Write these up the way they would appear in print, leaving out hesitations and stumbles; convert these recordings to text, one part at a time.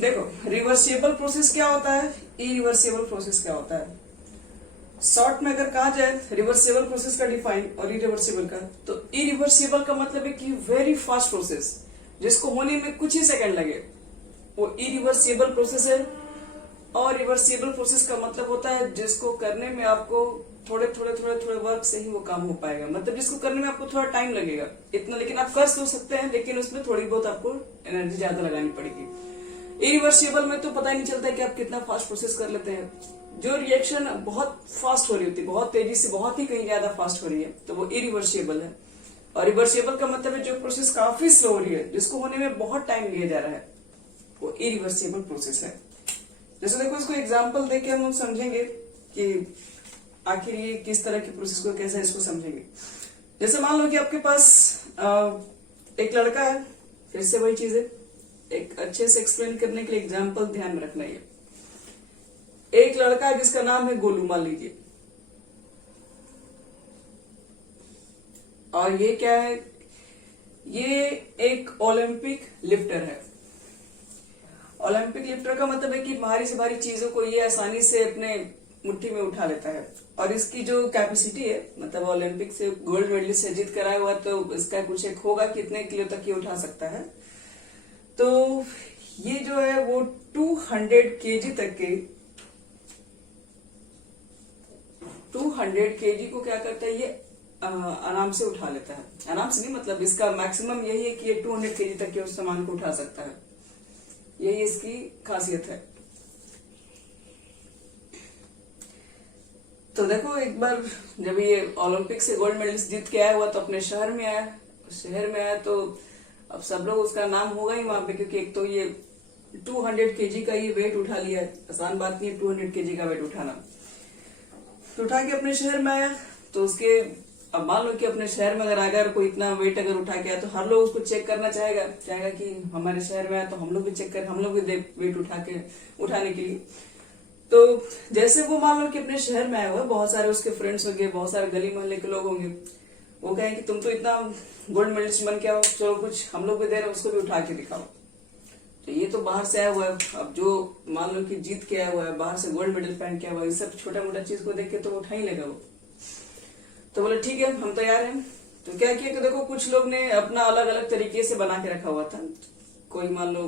देखो reversible process क्या होता है, इरिवर्सिबल प्रोसेस क्या होता है। शॉर्ट में अगर कहा जाए रिवर्सिबल प्रोसेस का डिफाइन और इरिवर्सिबल का, तो इरिवर्सिबल का मतलब है कि वेरी फास्ट प्रोसेस जिसको होने में कुछ ही सेकंड लगे, वो इरिवर्सिबल प्रोसेस है। और रिवर्सिबल प्रोसेस का मतलब होता है जिसको करने में आपको थोड़े थोड़े थोड़े थोड़े वर्क से ही वो काम हो पाएगा, मतलब जिसको करने में आपको थोड़ा टाइम लगेगा इतना, लेकिन आप कर तो सकते हैं, लेकिन उसमें थोड़ी बहुत आपको एनर्जी ज्यादा लगानी पड़ेगी। इरिवर्सिबल में तो पता ही नहीं चलता है कि आप कितना फास्ट प्रोसेस कर लेते हैं। जो रिएक्शन बहुत फास्ट हो रही होती है, बहुत तेजी से, बहुत ही कहीं ज्यादा फास्ट हो रही है, तो वो इरिवर्सिबल है। और रिवर्सिबल का मतलब है जो प्रोसेस काफी स्लो हो रही है, जिसको होने में बहुत टाइम लिया जा रहा है, वो इरिवर्सिबल प्रोसेस है। जैसे देखो इसको एग्जांपल देके हम लोग समझेंगे कि आखिर ये किस तरह की प्रोसेस को कैसे इसको समझेंगे। जैसे मान लो कि आपके पास एक लड़का है, फिर से वही चीज है, एक अच्छे से एक्सप्लेन करने के लिए एग्जांपल ध्यान में रखना है। एक लड़का है जिसका नाम है गोलू, मान लीजिए, और ये क्या है, ये एक ओलंपिक लिफ्टर है। ओलंपिक लिफ्टर का मतलब है कि भारी से भारी चीजों को ये आसानी से अपने मुट्ठी में उठा लेता है। और इसकी जो कैपेसिटी है, मतलब ओलंपिक से गोल्ड मेडलिस्ट से जीत कर आया हुआ, तो इसका कुछ एक होगा कि इतने किलो तक ये उठा सकता है। तो ये जो है वो 200 केजी तक के 200 केजी को क्या करता है, ये आराम से उठा लेता है। आराम से नहीं, मतलब इसका मैक्सिमम यही है कि ये 200 केजी तक के उस सामान को उठा सकता है, यही इसकी खासियत है। तो देखो एक बार जब ये ओलंपिक से गोल्ड मेडलिस्ट जीत के आया हुआ, तो अपने शहर में आया तो अब सब लोग उसका नाम होगा ही वहां पे, क्योंकि एक तो ये 200 केजी का ये वेट उठा लिया है, आसान बात नहीं है 200 केजी का वेट उठाना। तो उठा के अपने शहर में आया, तो उसके अब मान लो कि अपने शहर में अगर कोई इतना वेट अगर उठा के आया, तो हर लोग उसको चेक करना चाहेगा कि हमारे शहर में आया तो हम लोग भी चेक करें, हम लोग भी वेट उठाने के लिए। तो जैसे वो मान लो कि अपने शहर में आया हुआ, बहुत सारे उसके फ्रेंड्स होंगे, बहुत सारे गली मोहल्ले के लोग होंगे, वो कहें कि तुम तो इतना गोल्ड मेडलिस्ट बन के आओ, चलो कुछ हम लोग भी दे रहे हैं, उसको भी उठा के दिखाओ। तो ये तो बाहर से आया हुआ है, अब जो मान लो कि जीत के आया हुआ है, बाहर से गोल्ड मेडल पहन के आया हुआ है, सब छोटा मोटा चीज को देख के तो उठा ही लेगा वो। तो बोले ठीक है हम तैयार हैं। तो क्या किया कि देखो कुछ लोग ने अपना अलग अलग तरीके से बना के रखा हुआ था। कोई मान लो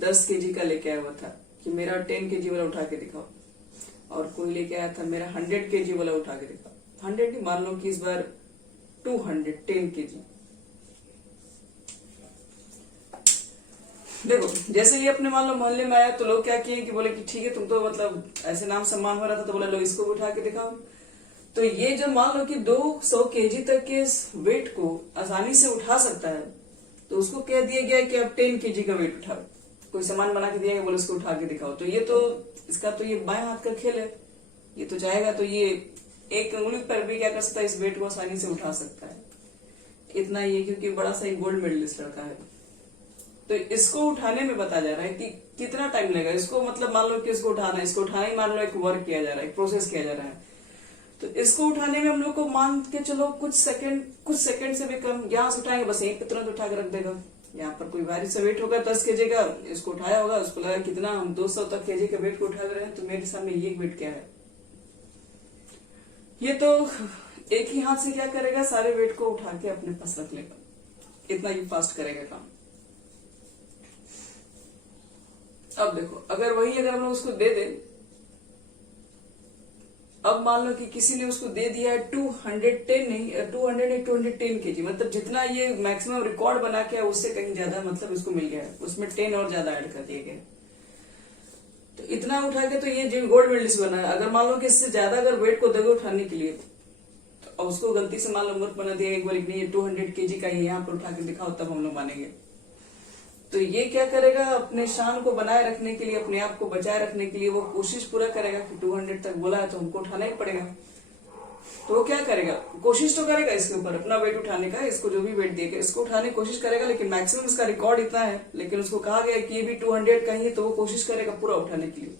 10 केजी का लेके आया हुआ था कि मेरा 10 केजी वाला उठा के दिखाओ, और कोई लेके आया था मेरा 100 केजी वाला उठा के दिखाओ। 100 नहीं, मान लो कि इस बार 210 केजी। देखो जैसे ये अपने मान लो मोहल्ले में आया, तो लोग क्या किए कि बोले कि ठीक है तुम तो मतलब ऐसे नाम सम्मान हो रहा था, तो बोला लो इसको भी उठा के दिखाओ। तो ये जब मान लो कि 200 केजी तक के वेट को आसानी से उठा सकता है, तो उसको कह दिया गया कि अब 10 केजी का वेट उठाओ, कोई सामान बना के दिया गया, बोले उसको उठा के दिखाओ। तो ये तो इसका तो ये बाएं हाथ का खेल है, ये तो चाहेगा तो ये एक उंगली पर भी क्या कर सकता है, इस वेट को आसानी से उठा सकता है। इतना ही है क्योंकि बड़ा सा गोल्ड मेडलिस्ट लड़का है। तो इसको उठाने में बताया जा रहा है कि कितना टाइम लगेगा इसको, मतलब मान लो कि इसको उठाना ही मान लो एक वर्क किया जा रहा है, एक प्रोसेस किया जा रहा है। तो इसको उठाने में हम लोग को मान के चलो कुछ सेकंड से भी कम, यहाँ से उठाएंगे बस एक तुरंत उठा के रख देगा। यहाँ पर कोई भारी सा वेट होगा 10 केजी का, इसको उठाया होगा, उसको लगा कितना हम 200 तक केजी के वेट को उठा रहे हैं, तो मेरे सामने ये वेट क्या है। ये तो एक ही हाथ से क्या करेगा, सारे वेट को उठा के अपने पास रख लेगा, इतना ही फास्ट करेगा काम। अब देखो अगर हम लोग उसको दे दें, अब मान लो कि किसी ने उसको दे दिया है 210 केजी, मतलब जितना ये मैक्सिमम रिकॉर्ड बना के उससे कहीं ज्यादा मतलब उसको मिल गया है, उसमें 10 और ज्यादा ऐड कर दिए गए। तो इतना उठा के तो ये जो गोल्ड मेडलिस्ट बना है। अगर मान लो कि इससे ज्यादा अगर वेट को दोगे उठाने के लिए, तो उसको गलती से मान लो मूर्ख बना दिया, एक बार नहीं 200 केजी का ही यहाँ पर उठा के दिखाओ, तब हम लोग मानेंगे। तो ये क्या करेगा, अपने शान को बनाए रखने के लिए, अपने आप को बचाए रखने के लिए वो कोशिश पूरा करेगा कि 200 तक बोला है तो हमको उठाना ही पड़ेगा। तो वो क्या करेगा, कोशिश तो करेगा इसके ऊपर अपना वेट उठाने का, इसको जो भी वेट देगा इसको उठाने की कोशिश करेगा, लेकिन मैक्सिमम इसका रिकॉर्ड इतना है, लेकिन उसको कहा गया कि ये भी 200 का ही है, तो वो कोशिश करेगा पूरा उठाने के लिए,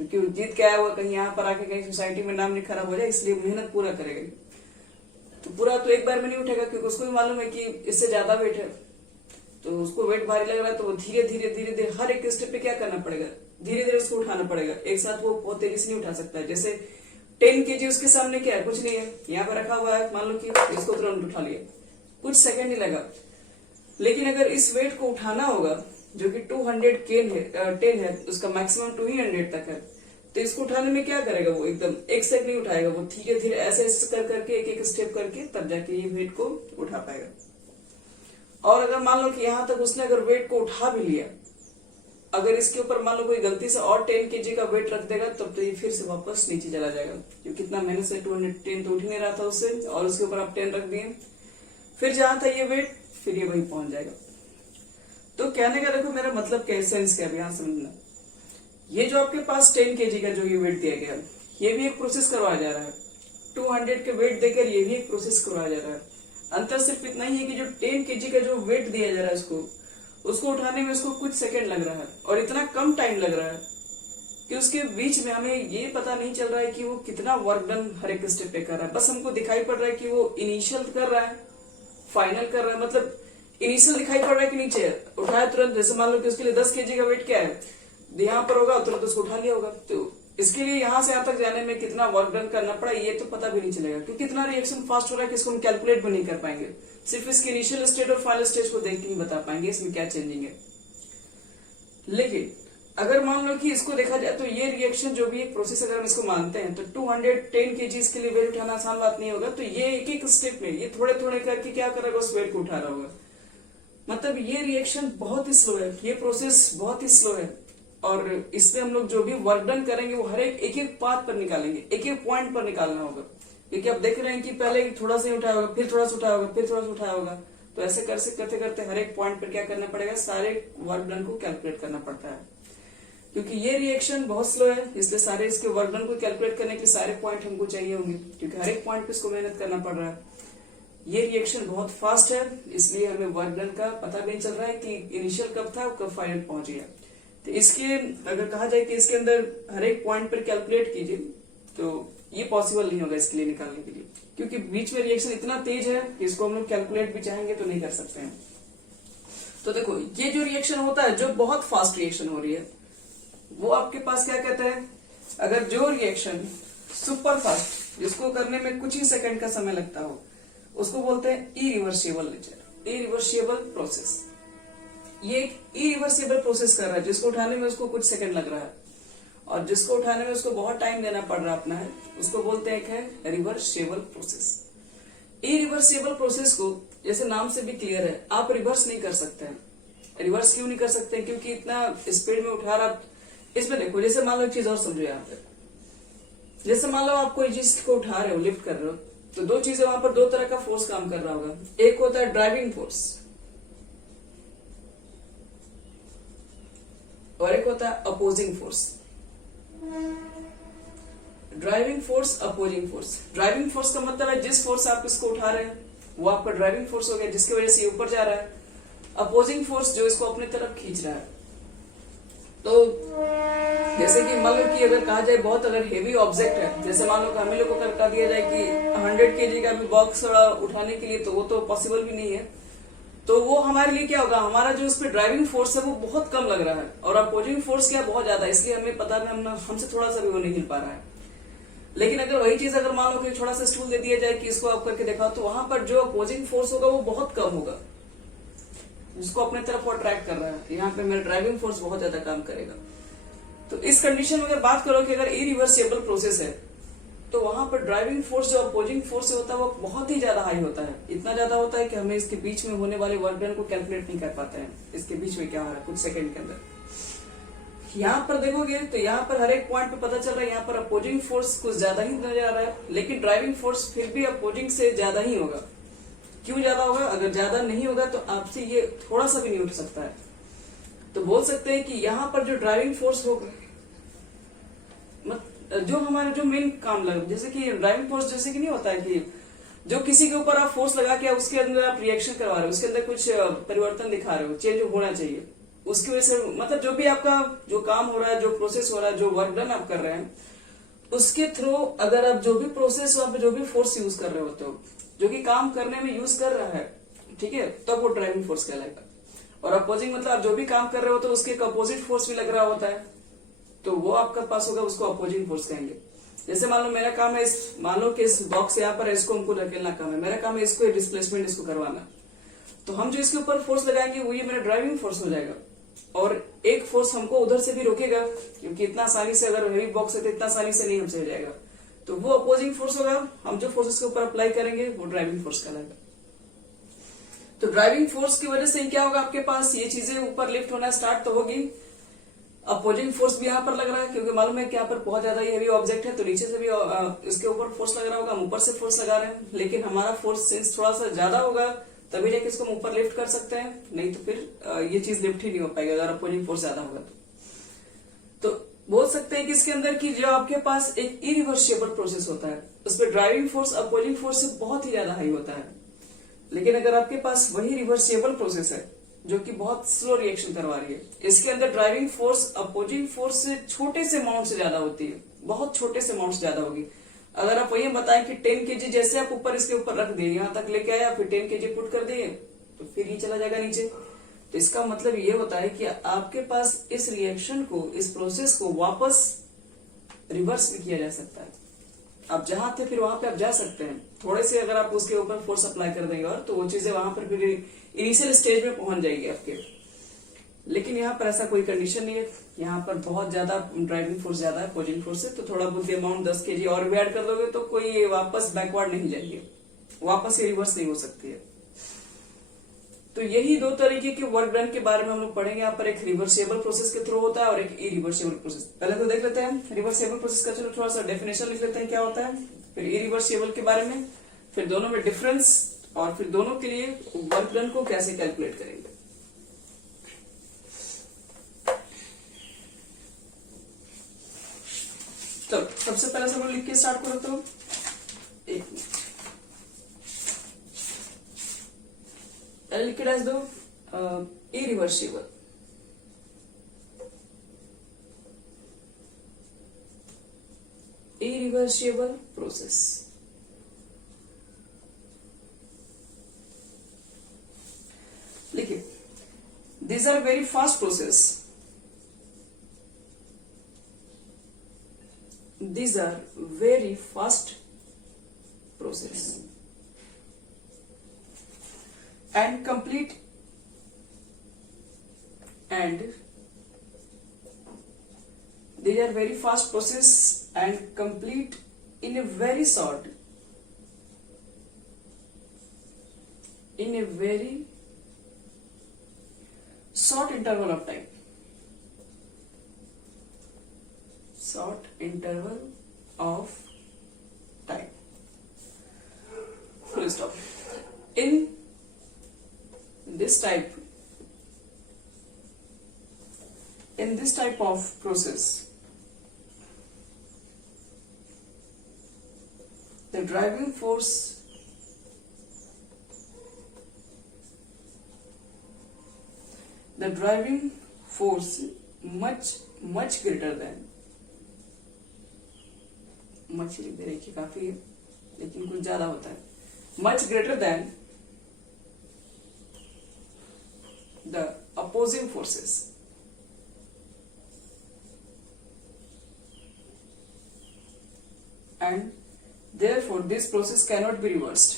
क्योंकि जीत के आया हुआ, कहीं यहाँ पर आके कहीं सोसाइटी में नाम नहीं खराब हो जाए, इसलिए मेहनत पूरा करेगा। तो पूरा तो एक बार में नहीं उठेगा, क्योंकि उसको भी मालूम है कि इससे ज्यादा वेट है। तो उसको वेट भारी लग रहा है, तो वो धीरे धीरे धीरे धीरे हर एक स्टेप पे क्या करना पड़ेगा, धीरे धीरे उसको उठाना पड़ेगा। एक साथ वो बहुत तेजी से नहीं उठा सकता है। जैसे 10 kg उसके सामने क्या है, कुछ नहीं है, यहाँ पर रखा हुआ है, मान लो कि इसको तुरंत उठा लिया, कुछ सेकंड नहीं लगा। लेकिन अगर इस वेट को उठाना होगा जो कि 210 है, उसका मैक्सिमम 200 तक है, तो इसको उठाने में क्या करेगा, वो एकदम एक सेकंड नहीं उठाएगा, वो धीरे धीरे ऐसे ऐसे कर करके एक एक स्टेप करके तब जाके ये वेट को उठा पाएगा। और अगर मान लो कि यहां तक उसने अगर वेट को उठा भी लिया, अगर इसके ऊपर मान लो कोई गलती से और 10 kg का वेट रख देगा, तब तो ये फिर से वापस नीचे चला जाएगा, क्योंकि कितना मेहनत से 210 तो उठ ही नहीं रहा था उससे, और उसके ऊपर आप 10 रख दिए, फिर जहां था ये वेट फिर ये वहीं पहुंच जाएगा। तो कहने का देखो मेरा मतलब क्या है, सेंस क्या है यहां समझना। ये जो आपके पास 10 kg का जो ये वेट दिया गया, ये भी एक प्रोसेस करवाया जा रहा है, 200 के वेट देकर ये भी एक प्रोसेस करवाया जा रहा है। अंतर सिर्फ इतना ही है कि जो 10 kg का जो वेट दिया जा रहा है उसको उठाने में उसको कुछ सेकंड लग रहा है, और इतना कम टाइम लग रहा है कि उसके बीच में हमें ये पता नहीं चल रहा है कि वो कितना वर्क डन हर एक स्टेप पे कर रहा है। बस हमको दिखाई पड़ रहा है कि वो इनिशियल कर रहा है, फाइनल कर रहा है, मतलब इनिशियल दिखाई पड़ रहा है कि नीचे उठाया तुरंत। जैसे मान लो कि उसके लिए 10 kg का वेट क्या है, यहाँ पर होगा तुरंत उसको उठा लिया होगा, तो इसके लिए यहाँ से यहाँ तक जाने में कितना वर्क डन करना पड़ा ये तो पता भी नहीं चलेगा, क्योंकि कितना रिएक्शन फास्ट हो रहा है कि इसको हम कैलकुलेट भी नहीं कर पाएंगे। सिर्फ इसके इनिशियल स्टेट और फाइनल स्टेज को देख के ही बता पाएंगे इसमें क्या चेंजिंग है। लेकिन अगर मान लो कि इसको देखा जाए तो ये रिएक्शन जो भी एक प्रोसेस अगर हम इसको मानते हैं, तो 210 kg के लिए वेट उठाना आसान बात नहीं होगा। तो ये एक एक स्टेप में ये थोड़े थोड़े करके क्या करेगा, उस वेट को उठा रहा होगा। मतलब ये रिएक्शन बहुत ही स्लो है, ये प्रोसेस बहुत ही स्लो है, और इसमें हम लोग जो भी वर्क डन करेंगे वो हर एक एक पाथ पर निकालेंगे, एक एक पॉइंट पर निकालना होगा। क्योंकि आप देख रहे हैं कि पहले थोड़ा सा उठाया होगा, फिर थोड़ा सा उठाया होगा, फिर थोड़ा सा उठाया होगा, तो ऐसे करते करते हर एक पॉइंट पर क्या करना पड़ेगा, सारे वर्क डन को कैलकुलेट करना पड़ता है। क्योंकि ये रिएक्शन बहुत स्लो है, इसलिए सारे इसके वर्क डन को कैलकुलेट करने के सारे पॉइंट हमको चाहिए होंगे, क्योंकि हर एक पॉइंट पे इसको मेहनत करना पड़ रहा है। ये रिएक्शन बहुत फास्ट है, इसलिए हमें वर्क डन का पता नहीं चल रहा है कि इनिशियल कब था और कब फाइनल पहुंच गया। तो इसके अगर कहा जाए कि इसके अंदर हर एक पॉइंट पर कैलकुलेट कीजिए, तो ये पॉसिबल नहीं होगा इसके लिए निकालने के लिए, क्योंकि बीच में रिएक्शन इतना तेज है कि इसको हम लोग कैलकुलेट भी चाहेंगे तो नहीं कर सकते हैं। तो देखो ये जो रिएक्शन होता है, जो बहुत फास्ट रिएक्शन हो रही है, वो आपके पास क्या कहता है, अगर जो रिएक्शन सुपर फास्ट जिसको करने में कुछ ही सेकंड का समय लगता हो, उसको बोलते हैं इरिवर्सिबल नेचर, इरिवर्सिबल प्रोसेस। ये एक इरिवर्सिबल प्रोसेस कर रहा है, जिसको उठाने में उसको कुछ सेकंड लग रहा है, और जिसको उठाने में उसको बहुत टाइम देना पड़ रहा अपना है, उसको बोलते हैं है रिवर्सिबल प्रोसेस। इरिवर्सिबल प्रोसेस को जैसे नाम से भी क्लियर है, आप रिवर्स नहीं कर सकते हैं। रिवर्स क्यों नहीं कर सकते, क्योंकि इतना स्पीड में उठा रहा। इसमें देखो, जैसे मान लो एक चीज और समझो यहाँ पे, जैसे मान लो आप कोई चीज को उठा रहे हो, लिफ्ट कर रहे हो, तो दो चीजें वहां पर, दो तरह का फोर्स काम कर रहा होगा। एक होता है ड्राइविंग फोर्स और एक होता है opposing force. Driving force, opposing force. Driving force का मतलब है जिस फोर्स आप इसको उठा रहे हैं वो आपका ड्राइविंग फोर्स हो गया, जिसकी वजह से ऊपर जा रहा है। अपोजिंग फोर्स जो इसको अपने तरफ खींच रहा है। तो जैसे कि मान लो कि अगर कहा जाए बहुत अगर हेवी ऑब्जेक्ट है, जैसे मान लो कि हमें लोग को अगर कह दिया जाए कि 100 kg का भी बॉक्स उठाने के लिए, तो वो तो पॉसिबल भी नहीं है। तो वो हमारे लिए क्या होगा, हमारा जो उस पर ड्राइविंग फोर्स है वो बहुत कम लग रहा है, और अपोजिंग फोर्स क्या बहुत ज्यादा है, इसलिए हमें पता नहीं, हमसे थोड़ा सा भी वो नहीं हिल पा रहा है। लेकिन अगर वही चीज अगर मान लो कि थोड़ा सा स्टूल दे दिया जाए कि इसको आप करके दिखाओ, तो वहां पर जो अपोजिंग फोर्स होगा वो बहुत कम होगा, जिसको अपने तरफ वो अट्रैक्ट कर रहा है। यहाँ पे मेरा ड्राइविंग फोर्स बहुत ज्यादा काम करेगा। तो इस कंडीशन में अगर बात करो कि अगर इरिवर्सिबल प्रोसेस है, तो वहां पर ड्राइविंग फोर्स जो अपोजिंग फोर्स से होता है वो बहुत ही ज्यादा हाई होता है। इतना ज्यादा होता है कि हमें इसके बीच में होने वाले वर्क डन को कैलकुलेट नहीं कर पाते हैं, इसके बीच में क्या हो रहा है कुछ सेकंड के अंदर। यहाँ पर देखोगे तो यहाँ पर हर एक पॉइंट पे पता चल रहा है, यहाँ पर अपोजिंग फोर्स कुछ ज्यादा ही नजर आ रहा है, लेकिन ड्राइविंग फोर्स फिर भी अपोजिंग से ज्यादा ही होगा। क्यों ज्यादा होगा, अगर ज्यादा नहीं होगा तो आपसे ये थोड़ा सा भी नहीं उठ सकता है। तो बोल सकते हैं कि यहाँ पर जो ड्राइविंग फोर्स होगा, जो हमारा जो मेन काम लगे, जैसे कि ड्राइविंग फोर्स जैसे कि नहीं होता है कि जो किसी के ऊपर आप फोर्स लगा के उसके अंदर आप रिएक्शन करवा रहे हो, उसके अंदर कुछ परिवर्तन दिखा रहे हो, चेंज होना चाहिए, उसकी वजह से मतलब जो भी आपका जो काम हो रहा है, जो प्रोसेस हो रहा है, जो वर्क डन आप कर रहे हैं, उसके थ्रू अगर आप जो भी प्रोसेस वहां पे जो भी फोर्स यूज कर रहे होते हो, जो कि काम करने में यूज कर रहा है, ठीक है, तब वो ड्राइविंग फोर्स कहलाएगा। और अपोजिंग मतलब आप जो भी काम कर रहे हो तो उसके एक अपोजिट फोर्स भी लग रहा होता है, तो वो आपका पास होगा, उसको अपोजिंग फोर्स कहेंगे। जैसे मान लो मेरा काम है मान लो कि इस बॉक्स यहाँ पर है, इसको हमको धकेलना काम है, मेरा काम है इसको डिस्प्लेसमेंट इसको करवाना, तो हम जो इसके ऊपर फोर्स लगाएंगे वो ये मेरा ड्राइविंग फोर्स हो जाएगा। और एक फोर्स हमको उधर से भी रोकेगा, क्योंकि इतना आसानी से अगर हेवी बॉक्स है तो इतना आसानी से नहीं हमसे हो जाएगा, तो वो अपोजिंग फोर्स होगा। हम जो फोर्स के ऊपर अप्लाई करेंगे वो ड्राइविंग फोर्स कहलाएगा। तो ड्राइविंग फोर्स की वजह से क्या होगा, आपके पास ये चीजें ऊपर लिफ्ट होना स्टार्ट तो होगी। अपोजिंग फोर्स भी यहाँ पर लग रहा है, क्योंकि मालूम है कि यहाँ पर बहुत ज्यादा ये हेवी ऑब्जेक्ट है, तो नीचे से भी इसके ऊपर फोर्स लग रहा होगा, हम ऊपर से फोर्स लगा रहे हैं, लेकिन हमारा फोर्स सेंस थोड़ा सा ज्यादा होगा तभी जाके इसको हम ऊपर लिफ्ट कर सकते हैं, नहीं तो फिर ये चीज लिफ्ट ही नहीं हो पाएगी अगर अपोजिंग फोर्स ज्यादा होगा तो बोल सकते हैं कि इसके अंदर की जो आपके पास एक इरिवर्सिबल प्रोसेस होता है, उसमें ड्राइविंग फोर्स अपोजिंग फोर्स से बहुत ही ज्यादा हाई होता है। लेकिन अगर आपके पास वही रिवर्सिबल प्रोसेस है जो कि बहुत स्लो रिएक्शन करवा रही है, इसके अंदर ड्राइविंग फोर्स अपोजिंग फोर्स से छोटे से अमाउंट से ज्यादा होती है, बहुत छोटे से अमाउंट से ज्यादा होगी। अगर आप वही बताएं कि 10 kg जैसे आप ऊपर इसके ऊपर रख दिए, यहां तक लेके आया, फिर 10 kg पुट कर दिए, तो फिर ये चला जाएगा नीचे। तो इसका मतलब ये होता है कि आपके पास इस रिएक्शन को, इस प्रोसेस को वापस रिवर्स भी किया जा सकता है। आप जहां थे फिर वहां पे आप जा सकते हैं, थोड़े से अगर आप उसके ऊपर फोर्स अप्लाई कर देंगे और तो वो चीजें वहां पर फिर इनिशियल स्टेज में पहुंच जाएगी आपके। लेकिन यहाँ पर ऐसा कोई कंडीशन नहीं है, यहाँ पर बहुत ज्यादा ड्राइविंग फोर्स ज्यादा है अपोजिंग फोर्स से, तो थोड़ा बहुत अमाउंट 10 kg और भी ऐड कर दोगे तो कोई वापस बैकवर्ड नहीं जाएगी, वापस ये रिवर्स नहीं हो सकती है। तो यही दो तरीके के वर्क डन के बारे में हम लोग पढ़ेंगे यहाँ पर। एक रिवर्सिबल प्रोसेस के थ्रू होता है और एक इरिवर्सिबल प्रोसेस। पहले तो देख लेते हैं रिवर्सिबल प्रोसेस का, चलो थोड़ा सा डेफिनेशन लिख लेते हैं क्या होता है, फिर इरिवर्सिबल के बारे में, फिर दोनों में डिफरेंस, और फिर दोनों के लिए वर्क डन को कैसे कैलकुलेट करेंगे। तो सबसे पहले सब लोग लिख के स्टार्ट करो। तो एक मिनट लिख के डाल दो, इरिवर्सिबल। Irreversible process. लिखिए, these are very fast process. These are very fast process and complete and these are very fast process and complete in a very short interval of time. Short interval of time. Full stop. In this type of process, the driving force much greater than, much लिख दे रही काफी है लेकिन कुछ ज्यादा होता है, much greater than the opposing forces, and therefore this process cannot be reversed,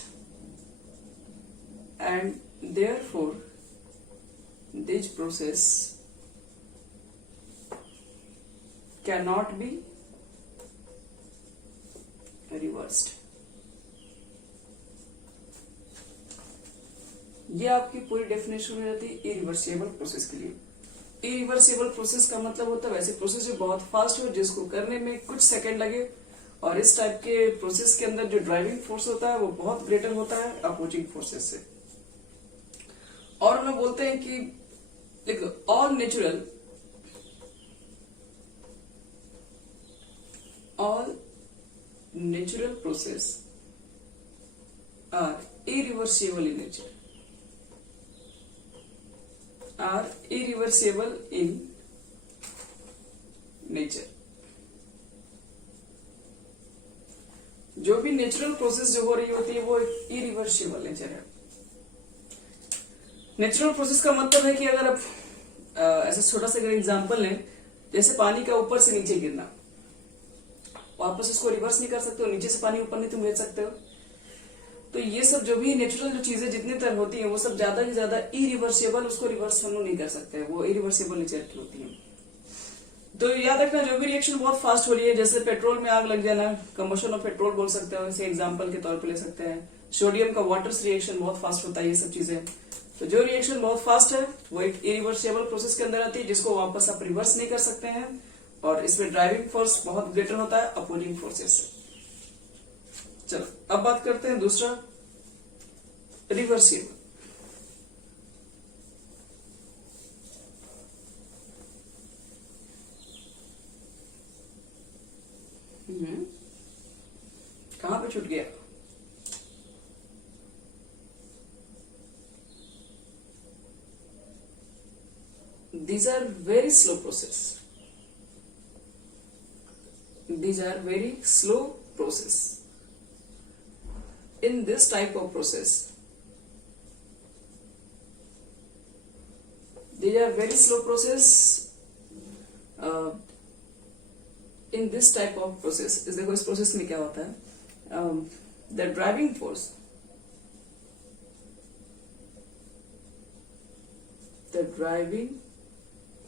and therefore this process cannot be reversed. ये आपकी पूरी डेफिनेशन हो जाती है इरिवर्सिबल प्रोसेस के लिए। इरिवर्सिबल प्रोसेस का मतलब होता है वैसे प्रोसेस जो बहुत फास्ट हो, जिसको करने में कुछ सेकंड लगे, और इस टाइप के प्रोसेस के अंदर जो ड्राइविंग फोर्स होता है वो बहुत ग्रेटर होता है अपोजिंग फोर्सेस से। और हम लोग बोलते हैं कि देखो, all natural process are irreversible in nature. जो भी नेचुरल प्रोसेस जो हो रही होती है वो इरिवर्सिबल नेचर है। नेचुरल प्रोसेस का मतलब है कि अगर आप ऐसा छोटा सा अगर एग्जाम्पल लें, जैसे पानी का ऊपर से नीचे गिरना, वापस इसको रिवर्स नहीं कर सकते हो, नीचे से पानी ऊपर नहीं तुम भेज सकते हो। तो ये सब जो भी नेचुरल जो चीजें जितनी तरह होती हैं वो सब ज्यादा से ज्यादा इरिवर्सिबल, उसको रिवर्स हम लोग नहीं कर सकते, वो इरिवर्सिबल नेचर की होती है। तो याद रखना, जो भी रिएक्शन बहुत फास्ट हो रही है, जैसे पेट्रोल में आग लग जाना, कंबशन ऑफ पेट्रोल बोल सकते हो, इसे एग्जांपल के तौर पे ले सकते हैं। सोडियम का वाटर से रिएक्शन बहुत फास्ट होता है, ये सब चीजें। तो जो रिएक्शन बहुत फास्ट है वो एक इरिवर्सिबल प्रोसेस के अंदर आती है, जिसको वापस आप रिवर्स नहीं कर सकते हैं, और इसमें ड्राइविंग फोर्स बहुत ग्रेटर होता है अपोजिंग फोर्सेस से। चलो अब बात करते हैं दूसरा, रिवर्सिबल। कहां पे छूट गया? These are very slow process. These are very slow process. In this type of process, these are very slow process. In this type of process, इस देखो इस प्रोसेस में क्या होता है, the driving force, the driving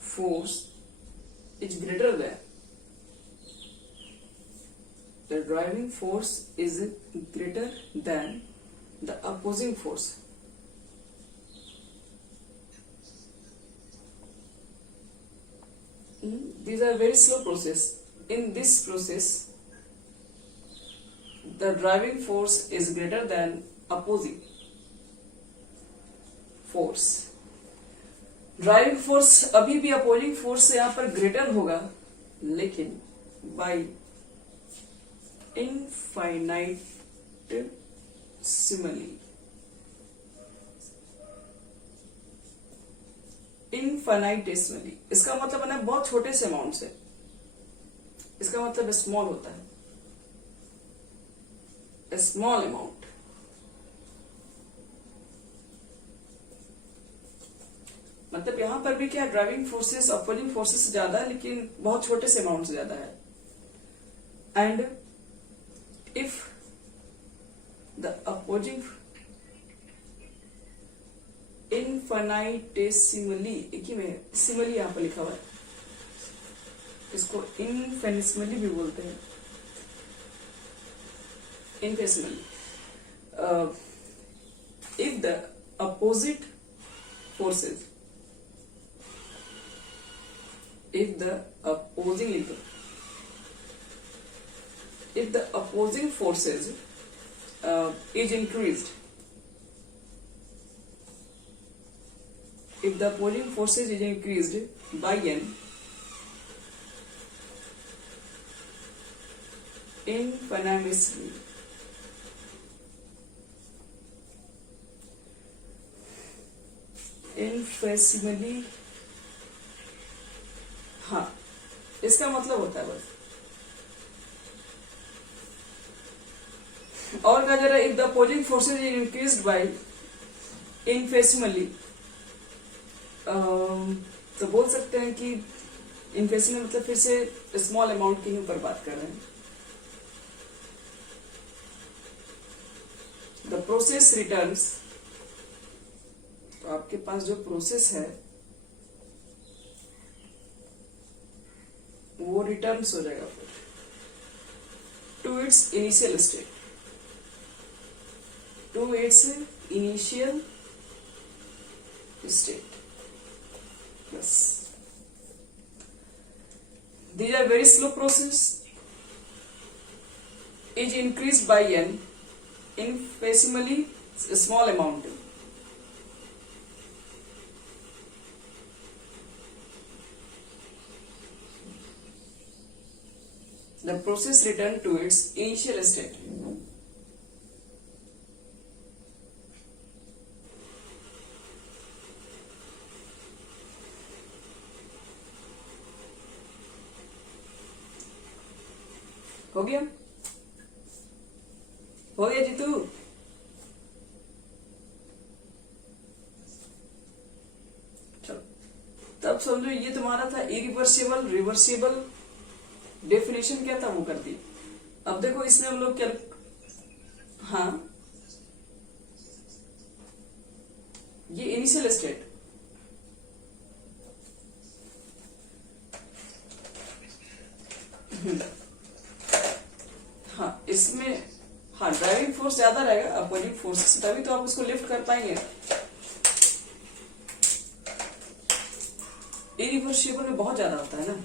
force is greater than, the driving force is greater than the opposing force. These are very slow process. In this process, the driving force is greater than opposing force. Driving force अभी भी opposing force से यहां पर greater होगा, लेकिन bye इनफाइनाइटेसिमली, इनफाइनाइटेसिमली इसका मतलब है ना बहुत छोटे से अमाउंट से, इसका मतलब स्मॉल होता है, स्मॉल अमाउंट। मतलब यहां पर भी क्या, ड्राइविंग फोर्सेस अपोजिंग फोर्सेस से ज्यादा है, लेकिन बहुत छोटे से अमाउंट से ज्यादा है। एंड इफ द अपोजिंग इनफाइनाइटेसिमली, एक ही में सिमली यहां पर लिखा हुआ है, इसको इनफिनिटेसिमली भी बोलते हैं, infinitesimally. If the opposite forces, if the opposing forces is increased, if the opposing forces is increased by n infinitesimally, infinitesimally, हाँ इसका मतलब होता है बस। और कहा जा रहा है if the opposing forces is increased by infinitesimally, तो बोल सकते हैं कि इनफिनिटेसिमली मतलब फिर से स्मॉल अमाउंट की ऊपर बात कर रहे हैं। द प्रोसेस रिटर्न्स, तो आपके पास जो प्रोसेस है वो रिटर्न्स हो जाएगा फिर to its initial state, to its initial state. बस these are very slow process, is increased by n infinitesimally small amount. The process return to its initial state. हो गया, हो गया जीतू। हमारा था इरिवर्सिबल, रिवर्सिबल, डेफिनेशन क्या था वो कर दी। अब देखो इसमें हम लोग क्या, हाँ ये इनिशियल स्टेट, हाँ इसमें हाँ ड्राइविंग फोर्स ज्यादा रहेगा अपोजिट फोर्स, तभी तो आप उसको लिफ्ट कर पाएंगे। इरिवर्सिबल में बहुत ज्यादा होता है ना।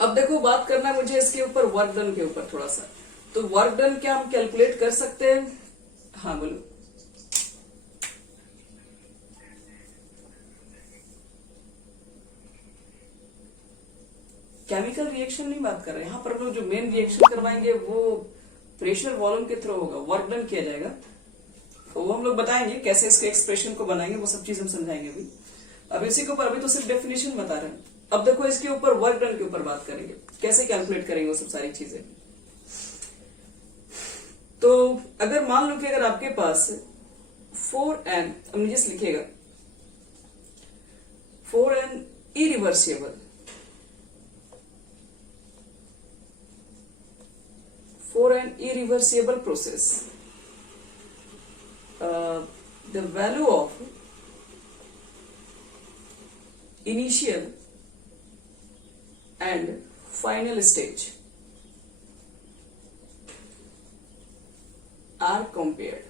अब देखो बात करना है मुझे इसके ऊपर वर्क डन के ऊपर थोड़ा सा। तो वर्क डन क्या हम कैलकुलेट कर सकते हैं? हाँ बोलो। केमिकल रिएक्शन नहीं बात कर रहे यहाँ पर। हम लोग जो मेन रिएक्शन करवाएंगे वो प्रेशर वॉल्यूम के थ्रू होगा, वर्क डन किया जाएगा। तो वो हम लोग बताएंगे कैसे इसके एक्सप्रेशन को बनाएंगे, वो सब चीज हम समझाएंगे अभी। अब इसी के ऊपर अभी तो सिर्फ डेफिनेशन बता रहे हैं। अब देखो इसके ऊपर वर्क डन के ऊपर बात करेंगे, कैसे कैलकुलेट करेंगे वो सब सारी चीजें। तो अगर मान लो कि अगर आपके पास 4n, अब नीचे लिखिएगा 4n irreversible, 4n irreversible process, the value of initial and final stage are compared.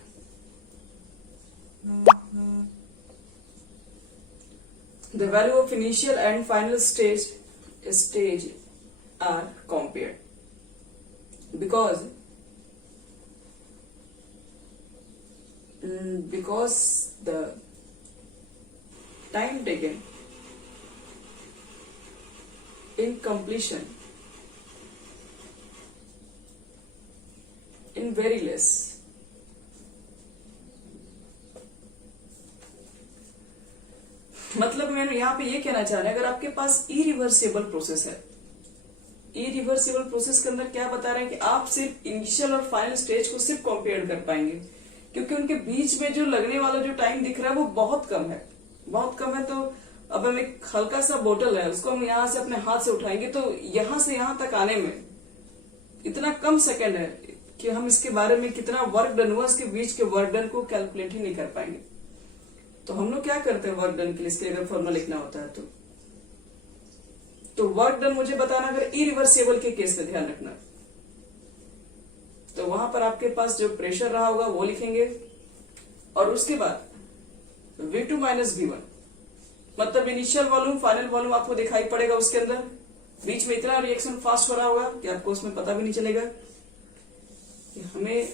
The value of initial and final stage are compared because the time taken in completion in very less. मतलब मैं यहाँ पे ये कहना चाह रहा है, अगर आपके पास इरिवर्सिबल प्रोसेस है, इरिवर्सिबल प्रोसेस के अंदर क्या बता रहे हैं कि आप सिर्फ इनिशियल और फाइनल स्टेज को सिर्फ कंपेयर कर पाएंगे, क्योंकि उनके बीच में जो लगने वाला जो टाइम दिख रहा है वो बहुत कम है, बहुत कम है। तो अब हम एक हल्का सा बोतल है, उसको हम यहाँ से अपने हाथ से उठाएंगे तो यहाँ से यहाँ तक आने में इतना कम सेकंड है कि हम इसके बारे में कितना वर्क डन हुआ, इसके बीच के वर्क डन को कैलकुलेट ही नहीं कर पाएंगे। तो हम लोग क्या करते हैं वर्क डन के लिए, इसके लिए अगर फॉर्मूला लिखना होता है तो वर्क डन मुझे बताना, अगर इरिवर्सिबल के केस में ध्यान रखना, तो वहां पर आपके पास जो प्रेशर रहा होगा वो लिखेंगे और उसके बाद V2 माइनस V1, मतलब इनिशियल वॉल्यूम फाइनल वॉल्यूम आपको दिखाई पड़ेगा, उसके अंदर बीच में इतना रिएक्शन फास्ट हो रहा होगा कि आपको उसमें पता भी नहीं चलेगा कि हमें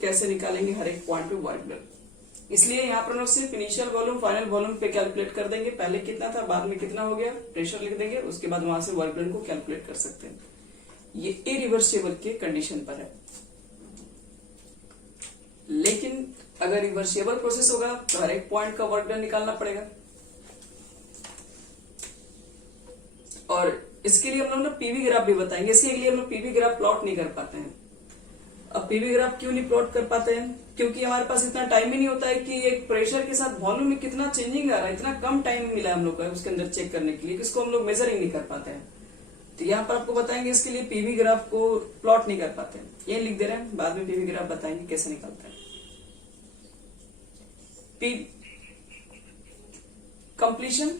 कैसे निकालेंगे हर एक पॉइंट पे वर्क डन। इसलिए यहाँ पर लोग सिर्फ इनिशियल वॉल्यूम फाइनल वॉल्यूम पे कैलकुलेट कर देंगे, पहले कितना था बाद में कितना हो गया, प्रेशर लिख देंगे, उसके बाद वहां से वर्क डन को कैलकुलेट कर सकते हैं। ये इरिवर्सिबल के कंडीशन पर है। लेकिन अगर रिवर्सिबल प्रोसेस होगा तो हर एक पॉइंट का वर्क डन निकालना पड़ेगा। और इसके लिए हम लोग ना पीवी ग्राफ भी बताएंगे। इसके लिए हम लोग पीवी ग्राफ प्लॉट नहीं कर पाते हैं। अब पीवी ग्राफ क्यों नहीं प्लॉट कर पाते हैं? क्योंकि हमारे पास इतना टाइम ही नहीं होता है कि एक प्रेशर के साथ वॉल्यूम में कितना चेंजिंग आ रहा है, इतना कम टाइम मिला हम लोग को उसके अंदर चेक करने के लिए, इसको हम लोग मेजर ही नहीं कर पाते हैं। तो यहाँ पर आपको बताएंगे इसके लिए पीवी ग्राफ को प्लॉट नहीं कर पाते हैं, ये लिख दे रहे हैं, बाद में पीवी ग्राफ बताएंगे कैसे निकालते हैं। कंप्लीशन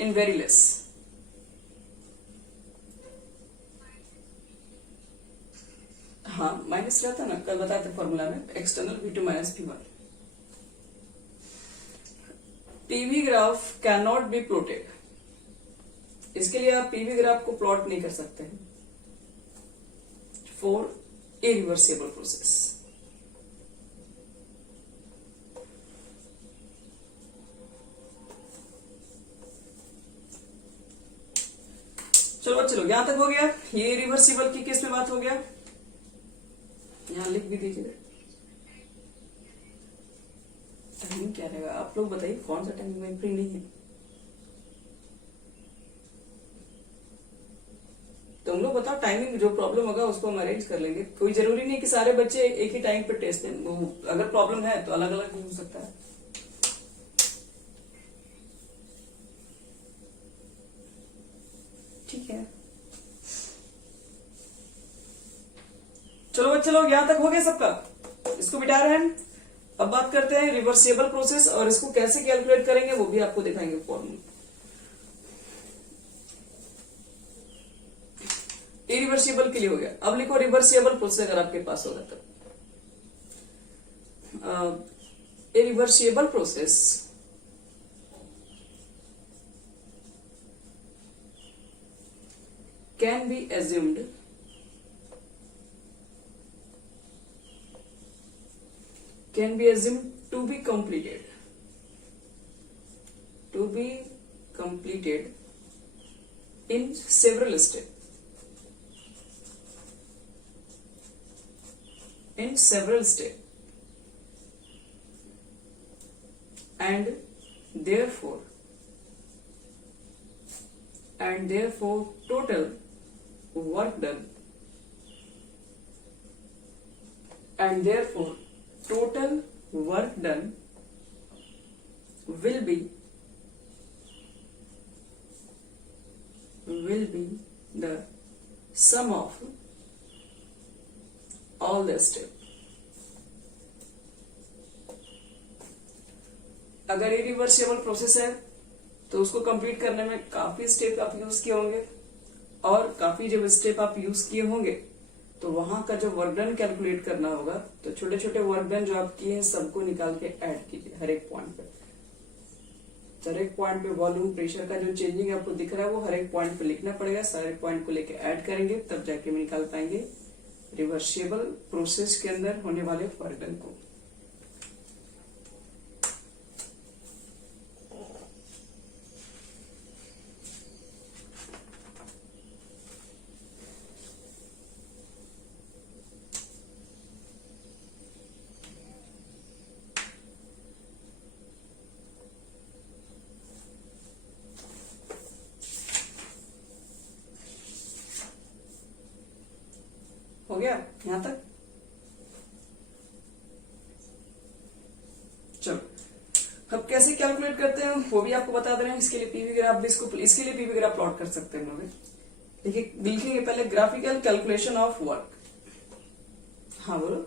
इन वेरी लेस, हाँ माइनस रहता है ना, कल बताए थे फॉर्मूला में, external V2 minus V1। PV graph can not be plotted, इसके लिए आप पीवी ग्राफ को प्लॉट नहीं कर सकते हैं फॉर इरिवर्सिबल प्रोसेस। चलो यहां तक हो गया, ये रिवर्सिबल की केस में बात हो गया। यहाँ लिख भी दीजिए टाइमिंग क्या रहेगा, आप लोग बताइए कौन सा टाइमिंग में फ्री नहीं है। तुम लोग बताओ, टाइमिंग जो प्रॉब्लम होगा उसको हम अरेंज कर लेंगे। कोई जरूरी नहीं कि सारे बच्चे एक ही टाइम पे टेस्ट दें, वो अगर प्रॉब्लम है तो अलग अलग भी हो सकता है। चलो बच्चे लोग, यहां तक हो गया सबका? इसको बिठा रहे हैं। अब बात करते हैं रिवर्सिबल प्रोसेस, और इसको कैसे कैलकुलेट करेंगे वो भी आपको दिखाएंगे फॉर्मूला। इरिवर्सिबल के लिए हो गया। अब लिखो रिवर्सिबल प्रोसेस अगर आपके पास होगा तब। Irreversible process can be assumed to be completed in several steps and therefore total work done will be the sum of all the steps। अगर इरिवर्सिबल प्रोसेस है तो उसको कंप्लीट करने में काफी स्टेप आप यूज किए होंगे, और काफी जब स्टेप आप यूज किए होंगे तो वहां का जो वर्क डन कैलकुलेट करना होगा, तो छोटे छोटे वर्क डन जो आप किए हैं सबको निकाल के ऐड कीजिए हर एक पॉइंट पे। हर एक पॉइंट पे वॉल्यूम प्रेशर का जो चेंजिंग आपको दिख रहा है वो हर एक पॉइंट पे लिखना पड़ेगा। सारे पॉइंट को लेके ऐड करेंगे तब जाके हम निकाल पाएंगे रिवर्सिबल प्रोसेस के अंदर होने वाले वर्क डन को। हो गया यहां तक? चलो अब कैसे कैलकुलेट करते हैं वो भी आपको बता दे रहे हैं। इसके लिए पीवी ग्राफ भी इसके लिए पीवी ग्राफ प्लॉट कर सकते हैं हम लोग। देखिए लिखेंगे पहले ग्राफिकल कैलकुलेशन ऑफ वर्क। हाँ बोलो।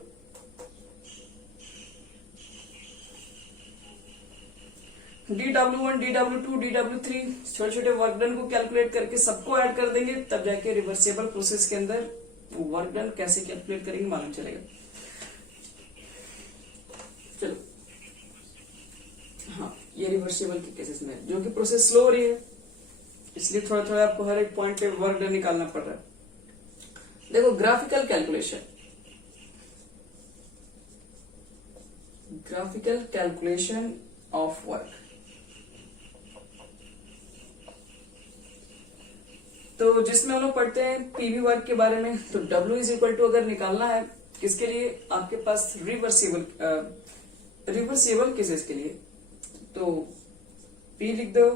DW1, DW2, DW3 छोटे छोटे वर्क डन को कैलकुलेट करके सबको ऐड कर देंगे, तब जाके रिवर्सिबल प्रोसेस के अंदर वर्क डन कैसे कैलकुलेट करेंगे मालूम चलेगा। चलो हाँ, ये रिवर्सिबल के केसेस में जो कि प्रोसेस स्लो हो रही है, इसलिए थोड़ा थोड़ा आपको हर एक पॉइंट पे वर्क डन निकालना पड़ रहा है। देखो ग्राफिकल कैलकुलेशन ऑफ वर्क। तो जिसमें हम लोग पढ़ते हैं पीवी वर्क के बारे में, तो W इज इक्वल टू अगर निकालना है किसके लिए आपके पास रिवर्सिबल केसेस के लिए, तो P लिख दो,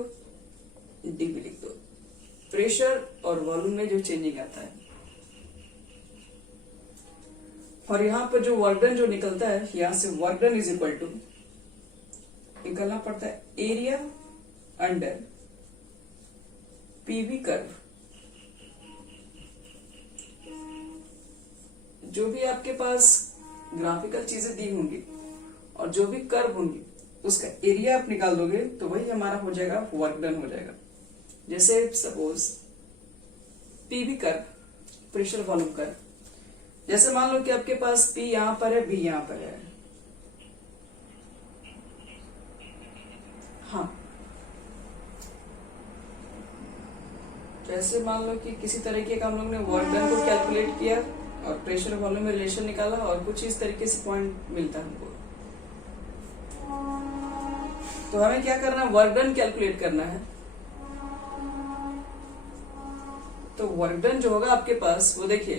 DB लिख दो, प्रेशर और वॉल्यूम में जो चेंजिंग आता है। और यहां पर जो वर्क डन जो निकलता है, यहां से work done is equal to निकलना पड़ता है एरिया अंडर पीवी कर्व। जो भी आपके पास ग्राफिकल चीजें दी होंगी और जो भी कर्व होंगी उसका एरिया आप निकाल दोगे तो वही हमारा हो जाएगा वर्क डन हो जाएगा। जैसे suppose PV curve, pressure volume curve, जैसे मान लो कि आपके पास P यहां पर है, B यहां पर है। हाँ, जैसे मान लो कि किसी तरीके का हम लोग ने वर्क डन को कैलकुलेट किया और प्रेशर वॉल्यूम में रिलेशन निकाला और कुछ इस तरीके से पॉइंट मिलता है हमको, तो हमें क्या करना है, वर्क डन कैलकुलेट करना है। तो वर्क डन जो होगा आपके पास वो देखिए,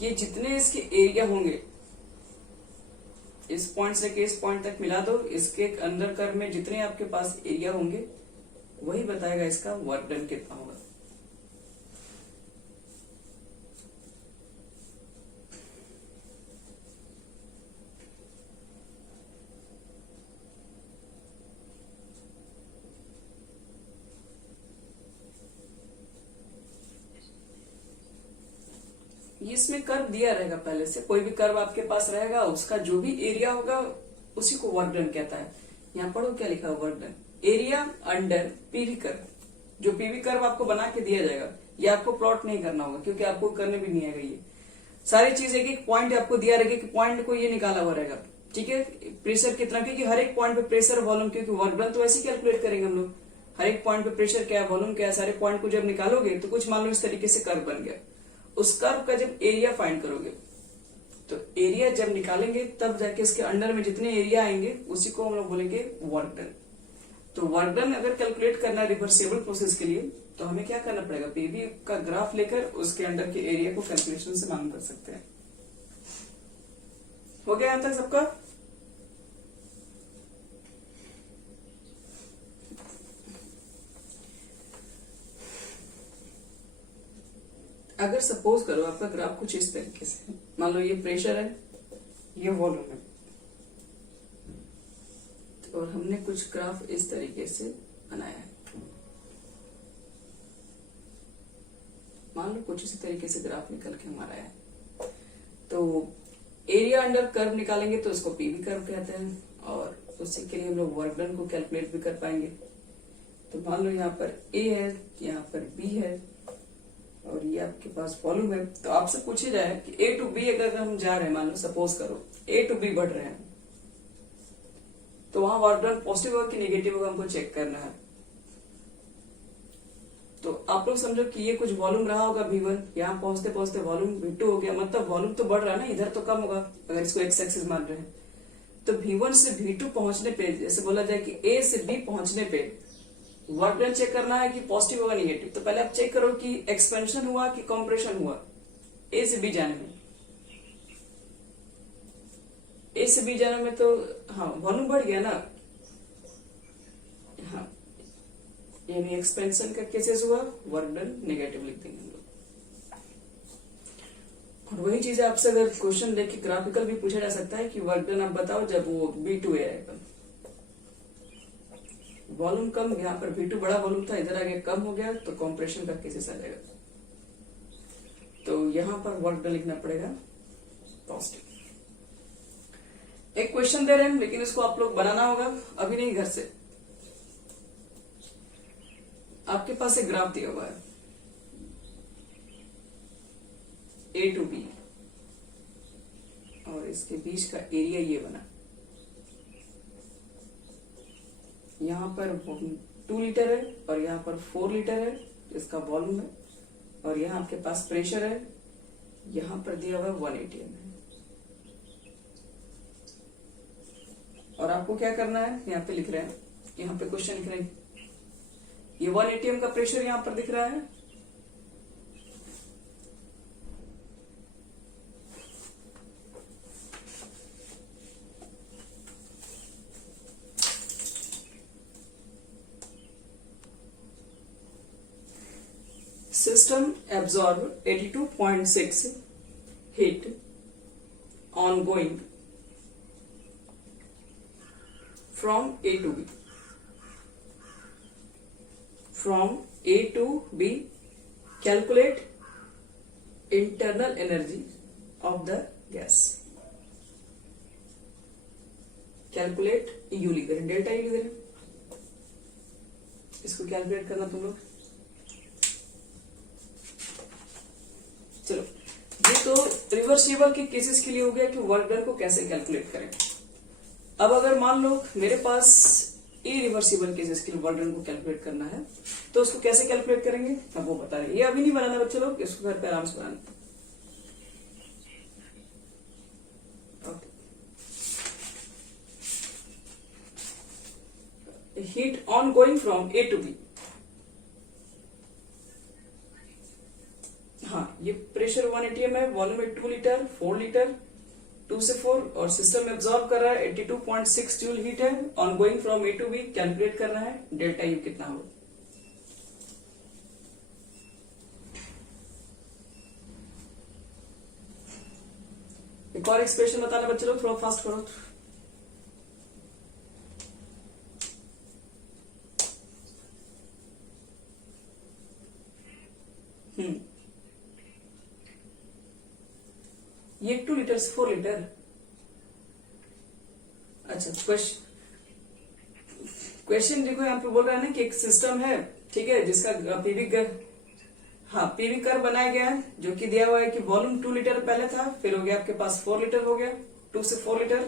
ये जितने इसके एरिया होंगे, इस पॉइंट से इस पॉइंट तक मिला दो, इसके अंडर कर्व में जितने आपके पास एरिया होंगे वही बताएगा इसका वर्क डन कितना होगा। ये इसमें कर्व दिया रहेगा पहले से, कोई भी कर्व आपके पास रहेगा उसका जो भी एरिया होगा उसी को वर्क डन कहता है। यहाँ पढ़ो क्या लिखा है, work done area under PV curve. जो पीवी कर्व आपको बना के दिया जाएगा ये आपको प्लॉट नहीं करना होगा, क्योंकि आपको करने भी नहीं आएगा। ये सारी चीज एक एक पॉइंट आपको दिया रहेगा कि पॉइंट को ये निकाला हुआ रहेगा, ठीक है। प्रेशर कितना, क्योंकि हर एक पॉइंट पे प्रेशर वॉल्यूम, क्योंकि वर्क डन तो ऐसे कैलकुलेट करेंगे हम लोग, हर एक पॉइंट पे प्रेशर क्या है, वॉल्यूम क्या है, सारे पॉइंट को जब निकालोगे तो कुछ मान लो इस तरीके से कर्व बन गया। उस कर्व का जब एरिया फाइंड करोगे तो एरिया जब निकालेंगे तब जाके इसके अंडर में जितने एरिया आएंगे उसी को हम लोग बोलेंगे वर्क डन। तो वर्क डन अगर कैलकुलेट करना है रिवर्सिबल प्रोसेस के लिए तो हमें क्या करना पड़ेगा, पीवी का ग्राफ लेकर उसके अंडर के एरिया को कैलकुलेशन से मालूम कर सकते हैं। हो गया यहां तक सबका? अगर सपोज करो आपका ग्राफ कुछ इस तरीके से, मान लो ये प्रेशर है, ये वॉल्यूम है, और हमने कुछ ग्राफ इस तरीके से बनाया है। मान लो कुछ इसी तरीके से ग्राफ निकल के हमारा है, तो एरिया अंडर कर्व निकालेंगे तो इसको पीवी कर्व कहते हैं, और उसी के लिए हम लोग वर्क डन को कैलकुलेट भी कर पाएंगे। तो मान लो यहाँ पर ए है, यहाँ पर बी है, और ये आपके पास वॉल्यूम है। तो आपसे पूछे जाए कि ए टू बी अगर हम जा रहे हैं, मान लो सपोज करो ए टू बी बढ़ रहे हैं, तो वहां वर्क डन पॉजिटिव होगा कि नेगेटिव होगा हमको चेक करना है। तो आप लोग समझो कि ये कुछ वॉल्यूम रहा होगा V1, यहाँ पहुंचते पहुंचते वॉल्यूम V2 हो गया, मतलब वॉल्यूम तो बढ़ रहा है ना, इधर तो कम होगा अगर इसको एक्स एक्सिस मान रहे हैं। तो V1 से V2 पहुंचने पे, जैसे बोला जाए कि A से B पहुंचने पे वर्क डन चेक करना है कि पॉजिटिव होगा निगेटिव। तो पहले आप चेक करो कि एक्सपेंशन हुआ कि कॉम्प्रेशन हुआ A से B जाने में। A से B जाने में तो हाँ वॉल्यूम बढ़ गया ना, हाँ यानी एक्सपेंशन का केसेस हुआ, वर्क डन नेगेटिव लिख देंगे हम लोग। और वही चीज आपसे अगर क्वेश्चन देख के ग्राफिकल भी पूछा जा सकता है कि वर्क डन आप बताओ जब वो B2 आएगा, वॉल्यूम कम, यहाँ पर V2 बड़ा वॉल्यूम था, इधर आगे कम हो गया तो कॉम्प्रेशन का केसेस आ जाएगा। तो यहां पर वर्क डन लिखना पड़ेगा पॉजिटिव। एक क्वेश्चन दे रहे हैं लेकिन इसको आप लोग बनाना होगा, अभी नहीं घर से। आपके पास एक ग्राफ दिया हुआ है A टू B, और इसके बीच का एरिया ये बना, यहाँ पर 2 लीटर है और यहाँ पर 4 लीटर है, इसका वॉल्यूम है, और यहाँ आपके पास प्रेशर है, यहाँ पर दिया हुआ है 1 atm है। और आपको क्या करना है, यहाँ पे लिख रहे हैं, यहाँ पे क्वेश्चन लिख रहे हैं, ये 1 atm का प्रेशर यहाँ पर दिख रहा है, system absorb 82.6 heat ongoing from A to B. From A to B, calculate internal energy of the gas. Calculate U लिख रहे हैं, डेल्टा U लिख रहे हैं, इसको कैलकुलेट करना तुम लोग। चलो ये तो रिवर्सिबल के केसेस के लिए हो गया कि वर्क डन को कैसे कैलकुलेट करें। अब अगर मान लो मेरे पास इरिवर्सिबल केसेस के लिए वर्क डन को कैलकुलेट करना है तो उसको कैसे कैलकुलेट करेंगे, अब वो बता रहे हैं। ये अभी नहीं बनाना बच्चे लोग, इसको घर पे आराम से बनाना। Heat on going from A to B, हाँ ये प्रेशर 1 atm है, वॉल्यूम है 2 लीटर, 4 लीटर, 2 से 4, और सिस्टम एब्जॉर्ब कर रहा है 82.6 जूल हीट है, on going from A to B calculate करना है डेल्टा यू कितना होगा। एक और एक्सप्रेशन बताना बच्चे लोग, थोड़ा फास्ट करो। ये 2 लीटर से 4 लीटर। अच्छा, क्वेश्चन देखो यहाँ पे बोल रहा है ना कि एक सिस्टम है, ठीक है, जिसका पीवी कर्व बनाया गया है, जो कि दिया हुआ है कि वॉल्यूम 2 लीटर पहले था, फिर हो गया आपके पास 4 लीटर हो गया, 2 से 4 लीटर,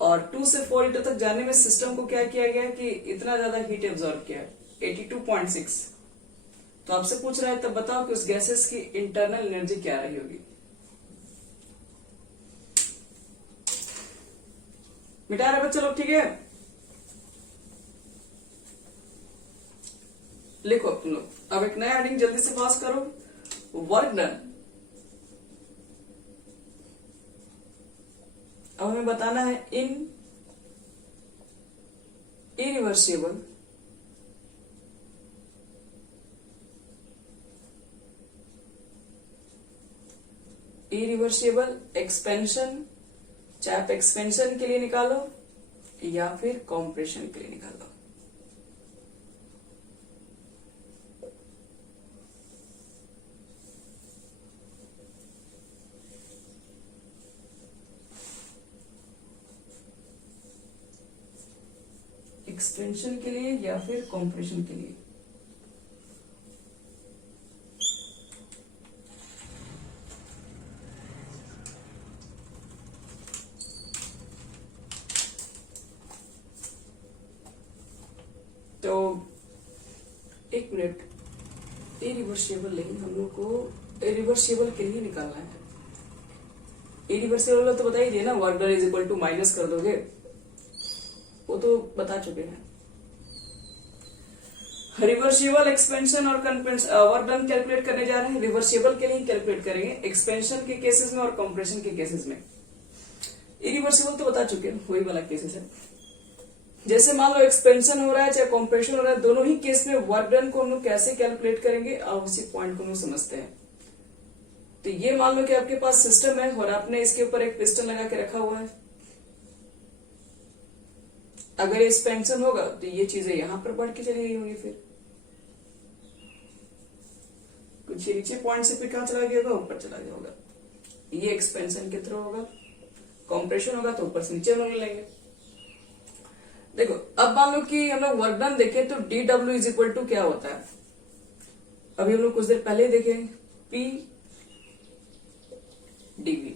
और 2 से 4 लीटर तक जाने में सिस्टम को क्या किया गया कि इतना ज्यादा हीट एब्जॉर्ब किया, 82.6। तो आपसे पूछ रहा है तब बताओ कि उस गैसेस की इंटरनल एनर्जी क्या रही होगी। मिटा रहे बच्चे लोग, ठीक है, लिखो तुम लोग। अब एक नया हेडिंग जल्दी से पास करो, वर्क डन। अब हमें बताना है इन इरिवर्सिबल एक्सपेंशन, चाहे आप एक्सपेंशन के लिए निकालो या फिर कॉम्प्रेशन के लिए निकालो। एक्सपेंशन के लिए या फिर कॉम्प्रेशन के लिए। तो एक मिनट, इरिवर्सिबल नहीं, हम लोग को इरिवर्सिबल के लिए निकालना है। इरिवर्सिबल तो बता ही दिए ना, work done is equal to minus कर दोगे, वो तो बता चुके हैं। रिवर्सिबल एक्सपेंशन और वर्क डन कैलकुलेट करने जा रहे हैं। रिवर्सिबल के लिए कैलकुलेट करेंगे, एक्सपेंशन के केसेस में और कंप्रेशन के केसेस में। इरिवर्सिबल तो बता चुके हैं, वही वाला केसेस है। जैसे मान लो एक्सपेंशन हो रहा है चाहे कंप्रेशन हो रहा है, दोनों ही केस में वर्क डन को हम लोग कैसे कैलकुलेट करेंगे, अब उसी पॉइंट को हम लोग समझते हैं। तो ये मान लो कि आपके पास सिस्टम है और आपने इसके ऊपर एक पिस्टन लगा के रखा हुआ है। अगर एक्सपेंशन होगा तो ये चीजें यहां पर बढ़ के चली गई होंगी, फिर कुछ नीचे पॉइंट से फिर कहां चला गया होगा, ऊपर चला गया होगा। ये एक्सपेंशन के थ्रू होगा, कंप्रेशन होगा तो ऊपर से नीचे हम लोग लेंगे। देखो अब मान लो कि हम लोग वर्क डन देखें तो dW इज इक्वल टू क्या होता है, अभी हम लोग कुछ देर पहले देखे, P डिग्री।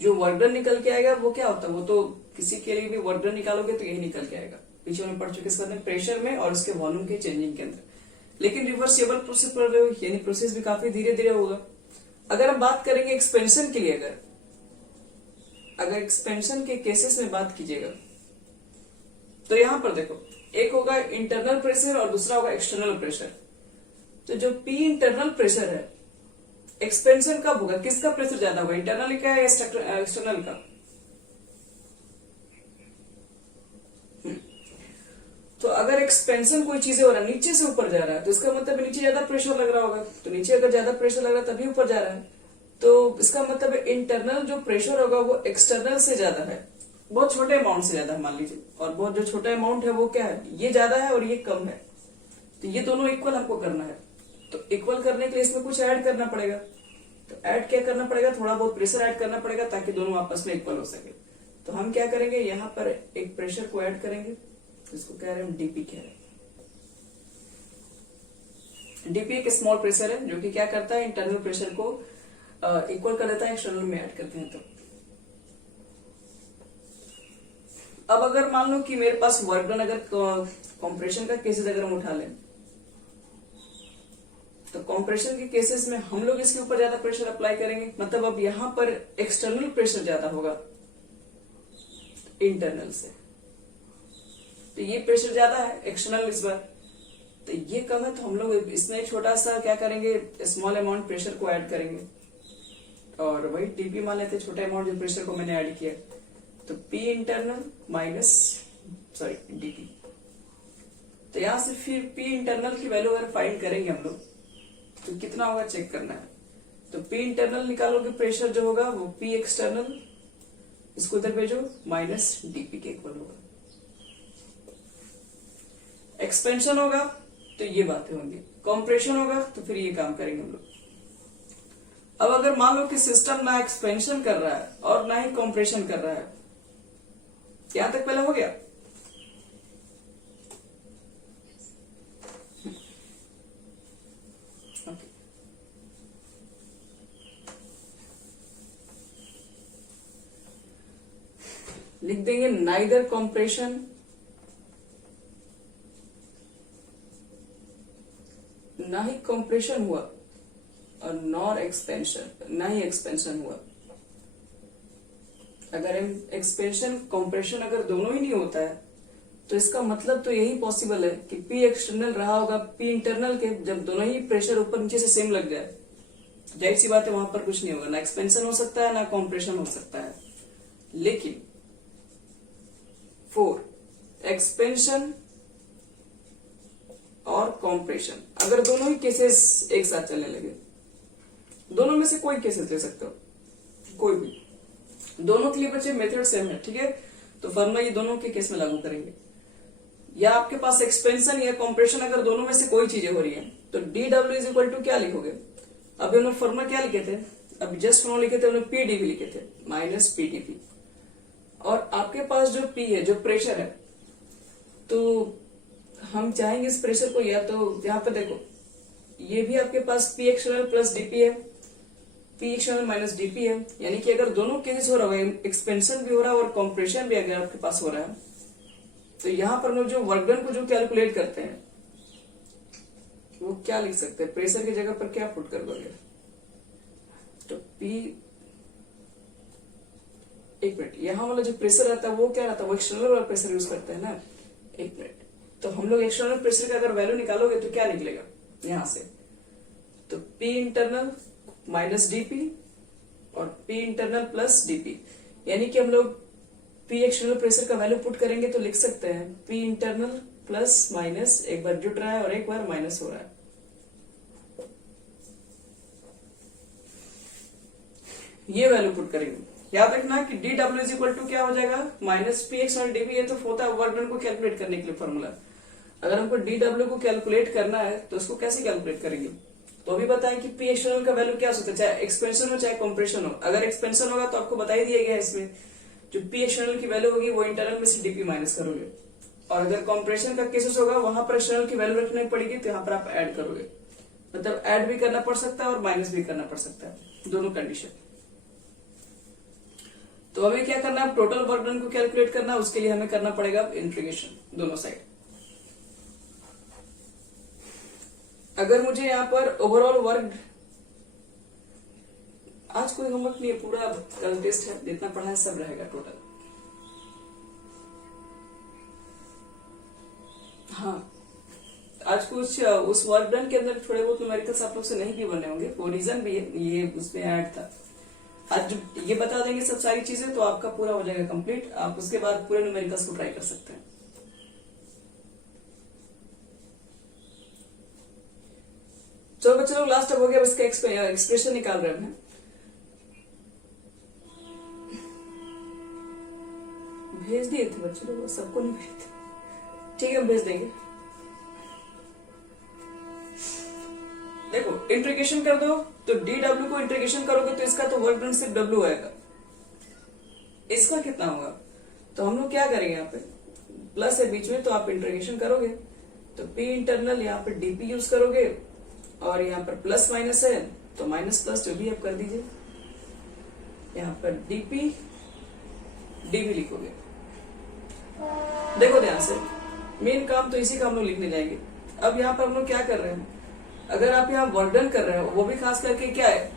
जो वर्क डन निकल के आएगा वो क्या होता है, वो तो किसी के लिए भी वर्क डन निकालोगे तो यही निकल के आएगा। पीछे हमने पढ़ चुके इसके प्रेशर में और उसके वॉल्यूम के चेंजिंग के अंदर। लेकिन रिवर्सिबल प्रोसेस पढ़ रहे हो, यानी प्रोसेस भी काफी धीरे धीरे होगा। अगर हम बात करेंगे एक्सपेंशन के लिए, अगर एक्सपेंशन के केसेस में बात कीजिएगा तो यहां पर देखो, एक होगा इंटरनल प्रेशर और दूसरा होगा एक्सटर्नल प्रेशर। तो जो P इंटरनल प्रेशर है, एक्सपेंशन कब होगा, किसका प्रेशर ज्यादा होगा, इंटरनल का या एक्सटर्नल का। तो अगर एक्सपेंशन कोई चीजें हो रहा है, नीचे से ऊपर जा रहा है, तो इसका मतलब नीचे ज्यादा प्रेशर लग रहा होगा। तो नीचे अगर ज्यादा प्रेशर लग रहा है तभी ऊपर जा रहा है, तो इसका मतलब इंटरनल जो प्रेशर होगा वो एक्सटर्नल से ज्यादा है, बहुत छोटे अमाउंट से ज्यादा मान लीजिए। और बहुत जो छोटा अमाउंट है वो क्या है, ये ज्यादा है और ये कम है। तो ये दोनों इक्वल हमको करना है। तो इक्वल करने के लिए इसमें कुछ ऐड करना पड़ेगा। तो ऐड क्या करना पड़ेगा, थोड़ा बहुत प्रेशर ऐड करना पड़ेगा ताकि दोनों आपस में इक्वल हो सके। तो हम क्या करेंगे, यहाँ पर एक प्रेशर को ऐड करेंगे, इसको कह रहे हैं डीपी कह रहे हैं। डीपी एक स्मॉल प्रेशर है जो कि क्या करता है, इंटरनल प्रेशर को इक्वल कर देता है, एक्सटर्नल में ऐड करते हैं। तो अब अगर मान लो कि मेरे पास वर्क डन, अगर कंप्रेशन का केसेस अगर हम उठा लें, तो कंप्रेशन के केसेस में हम लोग इसके ऊपर ज्यादा प्रेशर अप्लाई करेंगे। मतलब अब यहां पर एक्सटर्नल प्रेशर ज्यादा होगा इंटरनल से, तो ये प्रेशर ज्यादा है एक्सटर्नल इस बार। तो ये कम है, तो हम लोग इसमें एक छोटा सा क्या करेंगे, स्मॉल अमाउंट प्रेशर को ऐड करेंगे और वही टीपी मान लेते, छोटा अमाउंट जो प्रेशर को मैंने ऐड किया। तो P इंटरनल माइनस डीपी। तो यहां से फिर P इंटरनल की वैल्यू अगर फाइंड करेंगे हम लोग तो कितना होगा चेक करना है। तो P इंटरनल निकालोगे, प्रेशर जो होगा वो P एक्सटर्नल, इसको इधर भेजो, माइनस डीपी के इक्वल होगा। एक्सपेंशन होगा तो ये बातें होंगी, कंप्रेशन होगा तो फिर ये काम करेंगे हम लोग। अब अगर मान लो कि सिस्टम ना एक्सपेंशन कर रहा है और ना ही कॉम्प्रेशन कर रहा है, यहां तक पहले हो गया। लिख देंगे नाइदर कॉम्प्रेशन ना ही कॉम्प्रेशन हुआ और नॉर एक्सपेंशन, ना ही एक्सपेंशन हुआ। अगर एक्सपेंशन कॉम्प्रेशन अगर दोनों ही नहीं होता है तो इसका मतलब तो यही पॉसिबल है कि पी एक्सटर्नल रहा होगा पी इंटरनल के, जब दोनों ही प्रेशर ऊपर नीचे से सेम लग जाए, जाहिर सी बात है वहां पर कुछ नहीं होगा, ना एक्सपेंशन हो सकता है ना कॉम्प्रेशन हो सकता है। लेकिन फॉर एक्सपेंशन और कॉम्प्रेशन अगर दोनों ही केसेस एक साथ चलने लगे, दोनों में से कोई केसेस ले सकते हो, कोई भी, दोनों के लिए बच्चे मेथड सेम है, ठीक है। तो फॉर्मूला ये दोनों के केस में लागू करेंगे। या आपके पास एक्सपेंशन या कॉम्प्रेशन अगर दोनों में से कोई चीजें हो रही है तो डी डब्ल्यू इज इक्वल टू क्या लिखोगे? अभी हमने फॉर्मूला क्या लिखे थे? अभी जस्ट हमने लिखे थे, हमने पी डीवी लिखे थे, माइनस पी डीवी। और आपके पास जो पी है, जो प्रेशर है, तो हम चाहेंगे इस प्रेशर को, या तो यहां पर देखो ये भी आपके पास पी एक्सटर्नल प्लस डीपी है, पी एक्सटर्नल माइनस डीपी है, यानी कि अगर दोनों केसेस हो रहा है, एक्सपेंशन भी हो रहा है और कॉम्प्रेशन भी अगर आपके पास हो रहा है, तो यहां पर लोग जो वर्क डन को जो कैलकुलेट करते हैं वो क्या लिख सकते हैं? प्रेशर की जगह पर क्या पुट कर दोगे? तो पी, एक मिनट, यहां वाला जो प्रेशर रहता है वो क्या रहता है? वो एक्सटर्नल वाला प्रेशर यूज करते हैं ना। एक मिनट, तो हम लोग एक्सटर्नल प्रेशर का अगर वैल्यू निकालोगे तो क्या निकलेगा यहां से? तो पी इंटरनल माइनस डीपी और पी इंटरनल प्लस डीपी, यानी कि हम लोग पी एक्सटर्नल प्रेशर का वैल्यू पुट करेंगे तो लिख सकते हैं पी इंटरनल प्लस माइनस, एक बार जुट रहा है और एक बार माइनस हो रहा है, ये वैल्यू पुट करेंगे। याद रखना कि डी डब्ल्यू इज इक्वल टू क्या हो जाएगा? Minus p external dp. ये तो होता है वर्क डन को कैलकुलेट करने के लिए फॉर्मूला। अगर हमको डी डब्ल्यू को कैलकुलेट करना है तो उसको कैसे कैलकुलेट करेंगे? तो अभी बताएं कि पी एक्सटर्नल का वैल्यू क्या हो सकता है, चाहे एक्सपेंशन हो चाहे कॉम्प्रेशन हो। अगर एक्सपेंशन होगा तो आपको बता ही दिया गया है, इसमें जो पी एक्सटर्नल की वैल्यू होगी वो इंटरनल में से डीपी माइनस करोगे, और अगर कॉम्प्रेशन का केसेस होगा वहां पर एक्सटर्नल की वैल्यू रखनी पड़ेगी, तो यहाँ पर आप ऐड करोगे। मतलब ऐड भी करना पड़ सकता है और माइनस भी करना पड़ सकता है, दोनों कंडीशन। तो हमें क्या करना है? टोटल वर्क डन को कैलकुलेट करना है, उसके लिए हमें करना पड़ेगा इंटीग्रेशन दोनों साइड। अगर मुझे यहाँ पर ओवरऑल वर्क, आज कोई होमवर्क नहीं है, पूरा कल टेस्ट है, जितना पढ़ा है सब रहेगा टोटल। हाँ, आज कुछ उस वर्क डन के अंदर थोड़े बहुत न्यूमेरिकल्स आप लोग से नहीं भी बने होंगे, वो रीजन भी है, ये उसमें ऐड था। आज ये बता देंगे सब सारी चीजें तो आपका पूरा हो जाएगा कंप्लीट। आप उसके बाद पूरे न्यूमेरिकल्स को ट्राई कर सकते हैं। चलो बच्चे लोग, लास्ट अब हो गया, इसका एक्सप्रेशन निकाल रहे हैं। भेज दिए थे बच्चे लोग, सबको नहीं भेजे थे, ठीक है हम भेज देंगे। देखो इंटीग्रेशन कर दो तो डी डब्ल्यू को इंटीग्रेशन करोगे तो इसका तो वर्क डन सिर्फ डब्ल्यू आएगा, इसका कितना होगा? तो हम लोग क्या करेंगे, यहाँ पे प्लस है बीच में, तो आप इंटीग्रेशन करोगे तो पी इंटरनल यहाँ पे डीपी यूज करोगे, और यहाँ पर प्लस माइनस है तो माइनस प्लस जो भी आप कर दीजिए, यहाँ पर डीपी डीवी लिखोगे। देखो ध्यान से, मेन काम तो इसी का हम लोग लिखने जाएंगे। अब यहाँ पर हम लोग क्या कर रहे हैं, अगर आप यहाँ वर्क डन कर रहे हो, वो भी खास करके क्या है,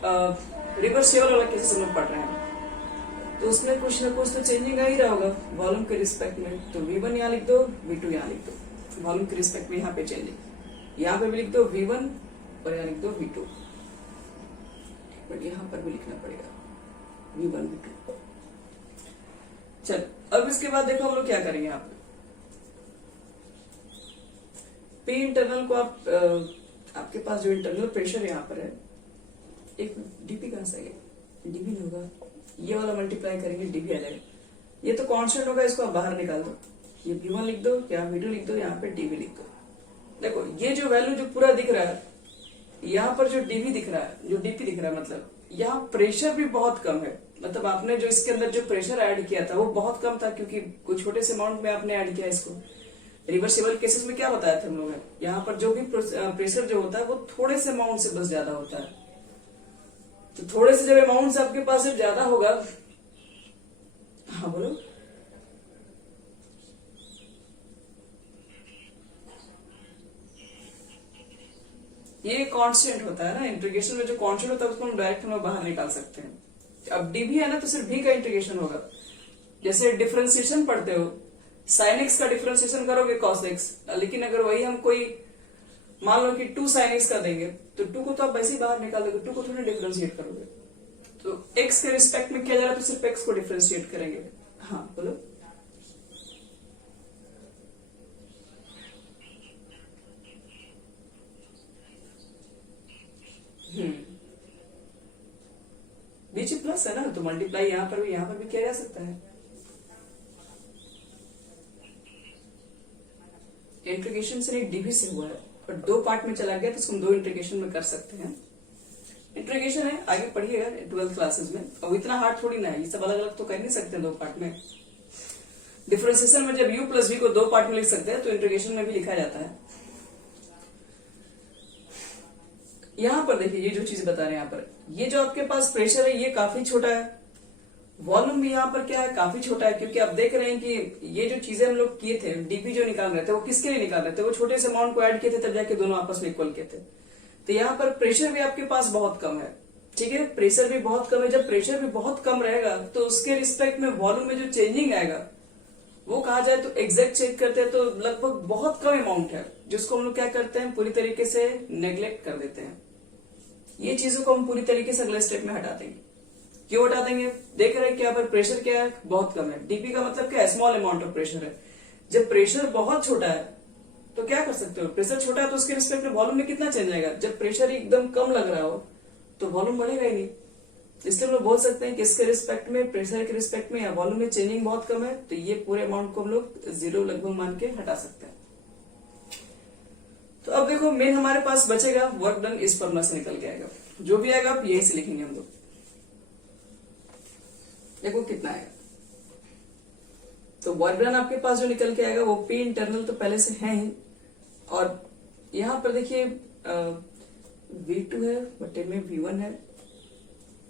रिवर्सिबल वाला केसेस हम लोग पढ़ रहे हैं, तो उसमें कुछ ना कुछ तो चेंजिंग आ ही रहा होगा वॉल्यूम के रिस्पेक्ट में। तो V1 यहाँ लिख दो, V2 यहाँ लिख दो, वॉल्यूम के रिस्पेक्ट में यहाँ पे चेंजिंग। यहाँ पे भी लिख दो V1 और यहाँ लिख दो V2, बट यहाँ पर भी लिखना पड़ेगा V1 V2। चल अब इसके बाद देखो हम लोग क्या करेंगे, यहाँ पे पी इंटरनल को आप आपके पास जो इंटरनल प्रेशर यहाँ पर है, एक डीपी कहां से आएगा? डीबी नहीं होगा, ये वाला मल्टीप्लाई करेंगे डीबी आ जाएगा। ये तो कांस्टेंट होगा, इसको आप बाहर निकाल दो, ये V1 लिख दो, यहाँ V2 लिख दो, यहाँ पे डीबी लिख दो। देखो ये जो वैल्यू जो पूरा दिख रहा है, यहाँ पर जो डीबी दिख रहा है, जो डीपी दिख रहा है, मतलब यहाँ प्रेशर भी बहुत कम है, मतलब आपने जो इसके अंदर जो प्रेशर ऐड किया था वो बहुत कम था, क्योंकि कुछ छोटे से अमाउंट में आपने ऐड किया इसको। रिवर्सिबल केसेस में क्या बताया था हम लोगों ने, यहाँ पर जो भी प्रेशर जो होता है वो थोड़े से अमाउंट से बस ज्यादा होता है। तो थोड़े से जब अमाउंट से आपके पास जब ज्यादा होगा, हाँ बोलो, ये कांस्टेंट होता है ना इंटीग्रेशन में, जो कांस्टेंट होता है उसको हम डायरेक्ट हम बाहर निकाल सकते हैं। अब डी भी है ना, तो सिर्फ भी का इंटीग्रेशन होगा। जैसे डिफरेंशिएशन पढ़ते हो, साइन एक्स का डिफरेंशिएशन करोगे कॉस एक्स, लेकिन अगर वही हम कोई मान लो कि 2 साइन एक्स का देंगे तो 2 को तो आप वैसे ही बाहर निकाल दोगे, 2 को थोड़ी डिफरेंशिएट करोगे। तो एक्स के रिस्पेक्ट में किया जा रहा है तो सिर्फ एक्स को डिफरेंशिएट करेंगे। हाँ बोलो। बीच प्लस है ना, तो मल्टीप्लाई यहाँ पर भी किया जा सकता है। इंटीग्रेशन से नहीं डीवी से हुआ है और 2 पार्ट में चला गया, तो इसको हम 2 इंटीग्रेशन में कर सकते हैं। इंटीग्रेशन है, आगे पढ़िएगा 12th क्लासेस में, और इतना हार्ड थोड़ी ना है, ये सब अलग अलग तो कर नहीं सकते 2 पार्ट में। डिफरेंशिएशन में जब u प्लस v को 2 पार्ट में लिख सकते हैं, तो इंटीग्रेशन में भी लिखा जाता है। यहाँ पर देखिए, ये जो चीज बता रहे हैं यहाँ पर, ये जो आपके पास प्रेशर है ये काफी छोटा है, वॉल्यूम भी यहाँ पर क्या है काफी छोटा है, क्योंकि आप देख रहे हैं कि ये जो चीजें हम लोग किए थे, डीपी जो निकाल रहे थे वो किसके लिए निकाल रहे थे, वो छोटे से अमाउंट को ऐड किए थे तब जाके दोनों आपस में इक्वल किए थे। तो यहाँ पर प्रेशर भी आपके पास बहुत कम है, ठीक है, प्रेशर भी बहुत कम है। जब प्रेशर भी बहुत कम रहेगा तो उसके रिस्पेक्ट में वॉल्यूम में जो चेंजिंग आएगा वो कहा जाए तो एग्जैक्ट चेक करते हैं तो लगभग बहुत कम अमाउंट है, जिसको हम लोग क्या करते हैं पूरी तरीके से नेग्लेक्ट कर देते हैं। ये चीजों को हम पूरी तरीके से अगले स्टेप में हटा देंगे। क्यों हटा देंगे, देख रहे हैं क्या पर प्रेशर क्या है, बहुत कम है। डीपी का मतलब क्या है, स्मॉल अमाउंट ऑफ प्रेशर है। जब प्रेशर बहुत छोटा है तो क्या कर सकते हो, प्रेशर छोटा है तो उसके रिस्पेक्ट में वॉल्यूम में कितना चेंज आएगा। जब प्रेशर एकदम कम लग रहा हो तो वॉल्यूम बढ़ेगा ही नहीं। इसलिए हम लोग बोल सकते हैं कि इसके रिस्पेक्ट में, प्रेशर के रिस्पेक्ट में या वॉल्यूम में चेंजिंग बहुत कम है, तो ये पूरे अमाउंट को हम लोग 0 लगभग मान के हटा सकते हैं। तो अब देखो मेन हमारे पास बचेगा वर्क डन, इस फॉर्मूला से निकल के आएगा। जो भी आएगा आप यही से लिखेंगे हम लोग। देखो कितना आएगा, तो वर्क डन आपके पास जो निकल के आएगा वो पी इंटरनल तो पहले से है ही, और यहां पर देखिए V2 है बटे में V1 है,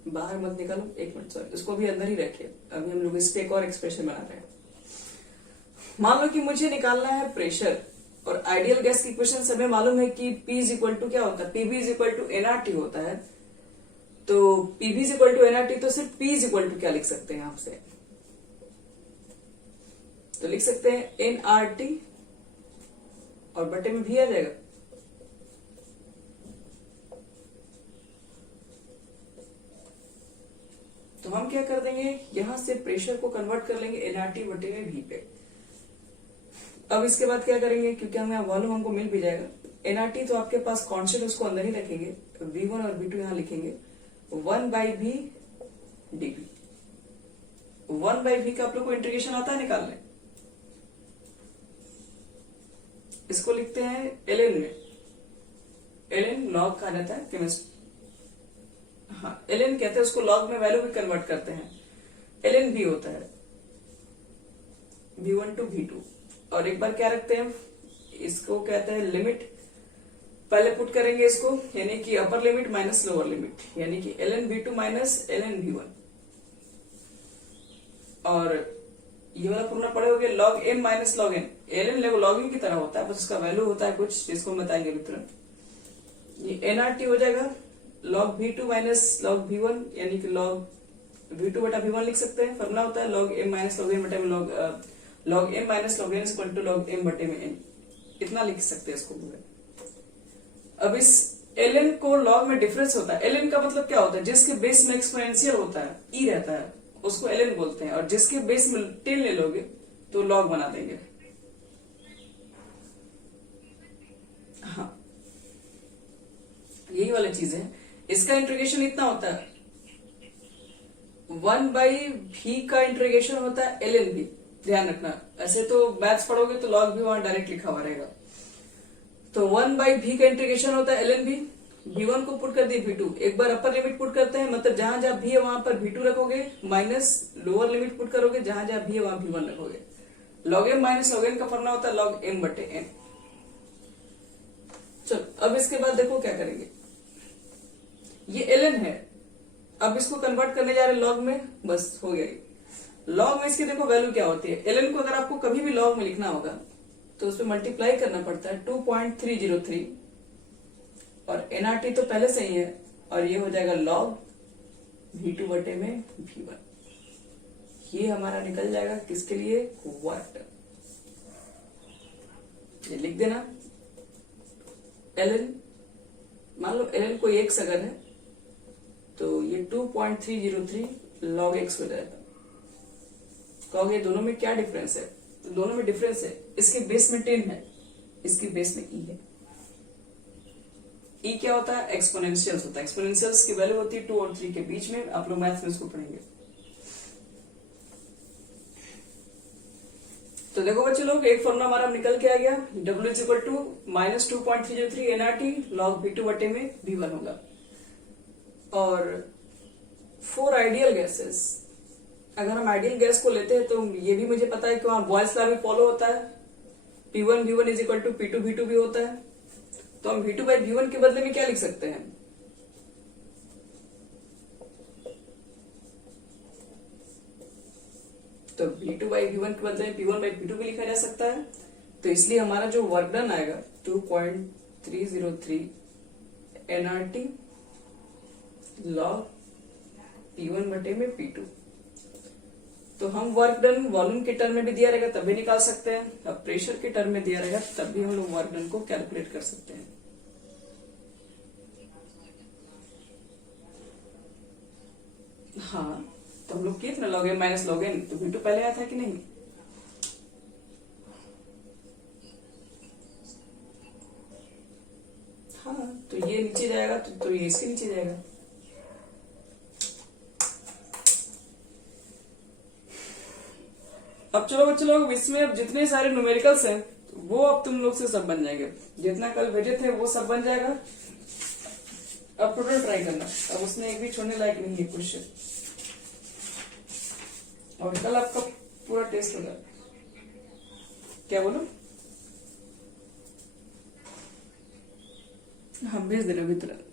बाहर मत निकालो, एक मिनट सॉरी, इसको भी अंदर ही रखिए। अभी हम लोग इस पे एक और एक्सप्रेशन बना रहे हैं। मान लो कि मुझे निकालना है प्रेशर, और आइडियल गैस की इक्वेशन हमें मालूम है कि P इज इक्वल टू क्या होता है, PV is equal to NRT होता है। तो PV is equal to NRT, तो सिर्फ P इज इक्वल टू क्या लिख सकते हैं आपसे, तो लिख सकते हैं NRT और बटे में V आ जाएगा। तो हम क्या कर देंगे, यहां से प्रेशर को कन्वर्ट कर लेंगे NRT बटे में V पे। अब इसके बाद क्या करेंगे, क्योंकि हमें वॉल्यूम हमको मिल भी जाएगा, NRT तो आपके पास कांस्टेंट, उसको अंदर ही रखेंगे, V1 और V2 यहां लिखेंगे, 1/V dV। 1/V का आप लोग को इंटीग्रेशन आता है निकालने, इसको लिखते हैं ln में, ln लॉग कहा जाता है केमिस्ट्री, हाँ ln कहते हैं उसको, लॉग में वैल्यू भी कन्वर्ट करते हैं। ln V होता है V1 to V2, और एक बार क्या रखते हैं, इसको कहते हैं लिमिट, पहले पुट करेंगे इसको, यानी कि upper limit minus lower limit, यानी कि ln V2 minus ln V1, और ये वाला फॉर्मूला पढ़े होगे log m minus log n। ln logging की तरह होता है, बस उसका वैल्यू होता है कुछ, जिसको हम बताएंगे तुरंत। ये NRT हो जाएगा log V2 minus log V1, यानी कि log V2 बटा V1 लिख सकते हैं। फॉर्मूला होता है log m minus log n बटे में log m minus log n equal to log m बटे में n, इतना लिख सकते हैं इसको पूरे। अब इस ln को log में डिफरेंस होता है, ln का मतलब क्या होता है, जिसके बेस में एक्सपोनेंशियल होता है, e रहता है, उसको ln बोलते हैं, और जिसके बेस में 10 ले लोगे तो log बना देंगे। हाँ यही वाली चीज है, इसका इंटीग्रेशन इतना होता है, 1/V का इंटीग्रेशन होता है ln V, ध्यान रखना। ऐसे तो मैथ्स पढ़ोगे तो log भी वहां डायरेक्ट लिखा हुआ रहेगा। तो 1/V का इंटीग्रेशन होता है ln V, V1 को पुट कर दिए V2, एक बार अपर लिमिट पुट करते हैं, मतलब जहां जहां V है वहां पर V2 रखोगे, माइनस लोअर लिमिट पुट करोगे, जहां जहां V है वहां V1 रखोगे। Log m minus log n का फॉर्मूला होता है लॉग एम बटे एन। चलो अब इसके बाद देखो क्या करेंगे, ये ln है, अब इसको कन्वर्ट करने जा रहे हैं लॉग में, बस हो गया। लॉग में इसकी देखो वैल्यू क्या होती है, ln को अगर आपको कभी भी लॉग में लिखना होगा तो उसमें मल्टीप्लाई करना पड़ता है 2.303, और nRT तो पहले से ही है, और ये हो जाएगा लॉग V2 बटे में V1। ये हमारा निकल जाएगा किसके लिए, वर्क डन। ये लिख देना ln, मान लो ln कोई x अगर है तो ये 2.303 log x हो जाएगा। कहोगे दोनों में क्या डिफरेंस है, तो दोनों में डिफरेंस है, इसके बेस में 10 है, इसकी बेस में e है। e क्या होता है, एक्सपोनेंशियल्स होता है, एक्सपोनेंशियल्स की वैल्यू होती है 2 और 3 के बीच में, आप लोग मैथ्स में इसको पढ़ेंगे। तो देखो बच्चे लोग, एक फॉर्मूला हमारा निकल के आ गया, W is equal to minus 2.303 nRT log V2 बटे में V1 होगा। और फॉर आइडियल गैसेस, अगर हम आइडियल गैस को लेते हैं तो ये भी मुझे पता है कि वहां बॉयल्स लॉ भी फॉलो होता है, P1 V1 is equal to P2 V2 भी होता है। तो हम V2 बाई V1 के बदले में क्या लिख सकते हैं, तो V2 बाई V1 के बदले में P1 बाई P2 भी लिखा जा सकता है। तो इसलिए हमारा जो वर्क डन आएगा 2.303 nRT log P1 बटे में P2। तो हम वर्क डन वॉल्यूम के टर्म में भी दिया रहेगा तब भी निकाल सकते हैं, अब प्रेशर के टर्म में दिया रहेगा तब भी हम लोग वर्क डन को कैलकुलेट कर सकते हैं। हाँ, तो हम लोग किए थे ना log m minus log n, तो V2 पहले आया था कि नहीं। हाँ, तो ये नीचे जाएगा तो ये इसके नीचे जाएगा। अब चलो बच्चे लोग, इसमें अब जितने सारे न्यूमेरिकल्स हैं वो अब तुम लोग से सब बन जाएंगे, जितना कल भेजे थे वो सब बन जाएगा। अब टोटल ट्राई करना, अब उसमें एक भी छोड़ने लायक नहीं है क्वेश्चन, और कल आपका पूरा टेस्ट होगा। क्या बोलो, हम भेज दे रहे हो तुरंत।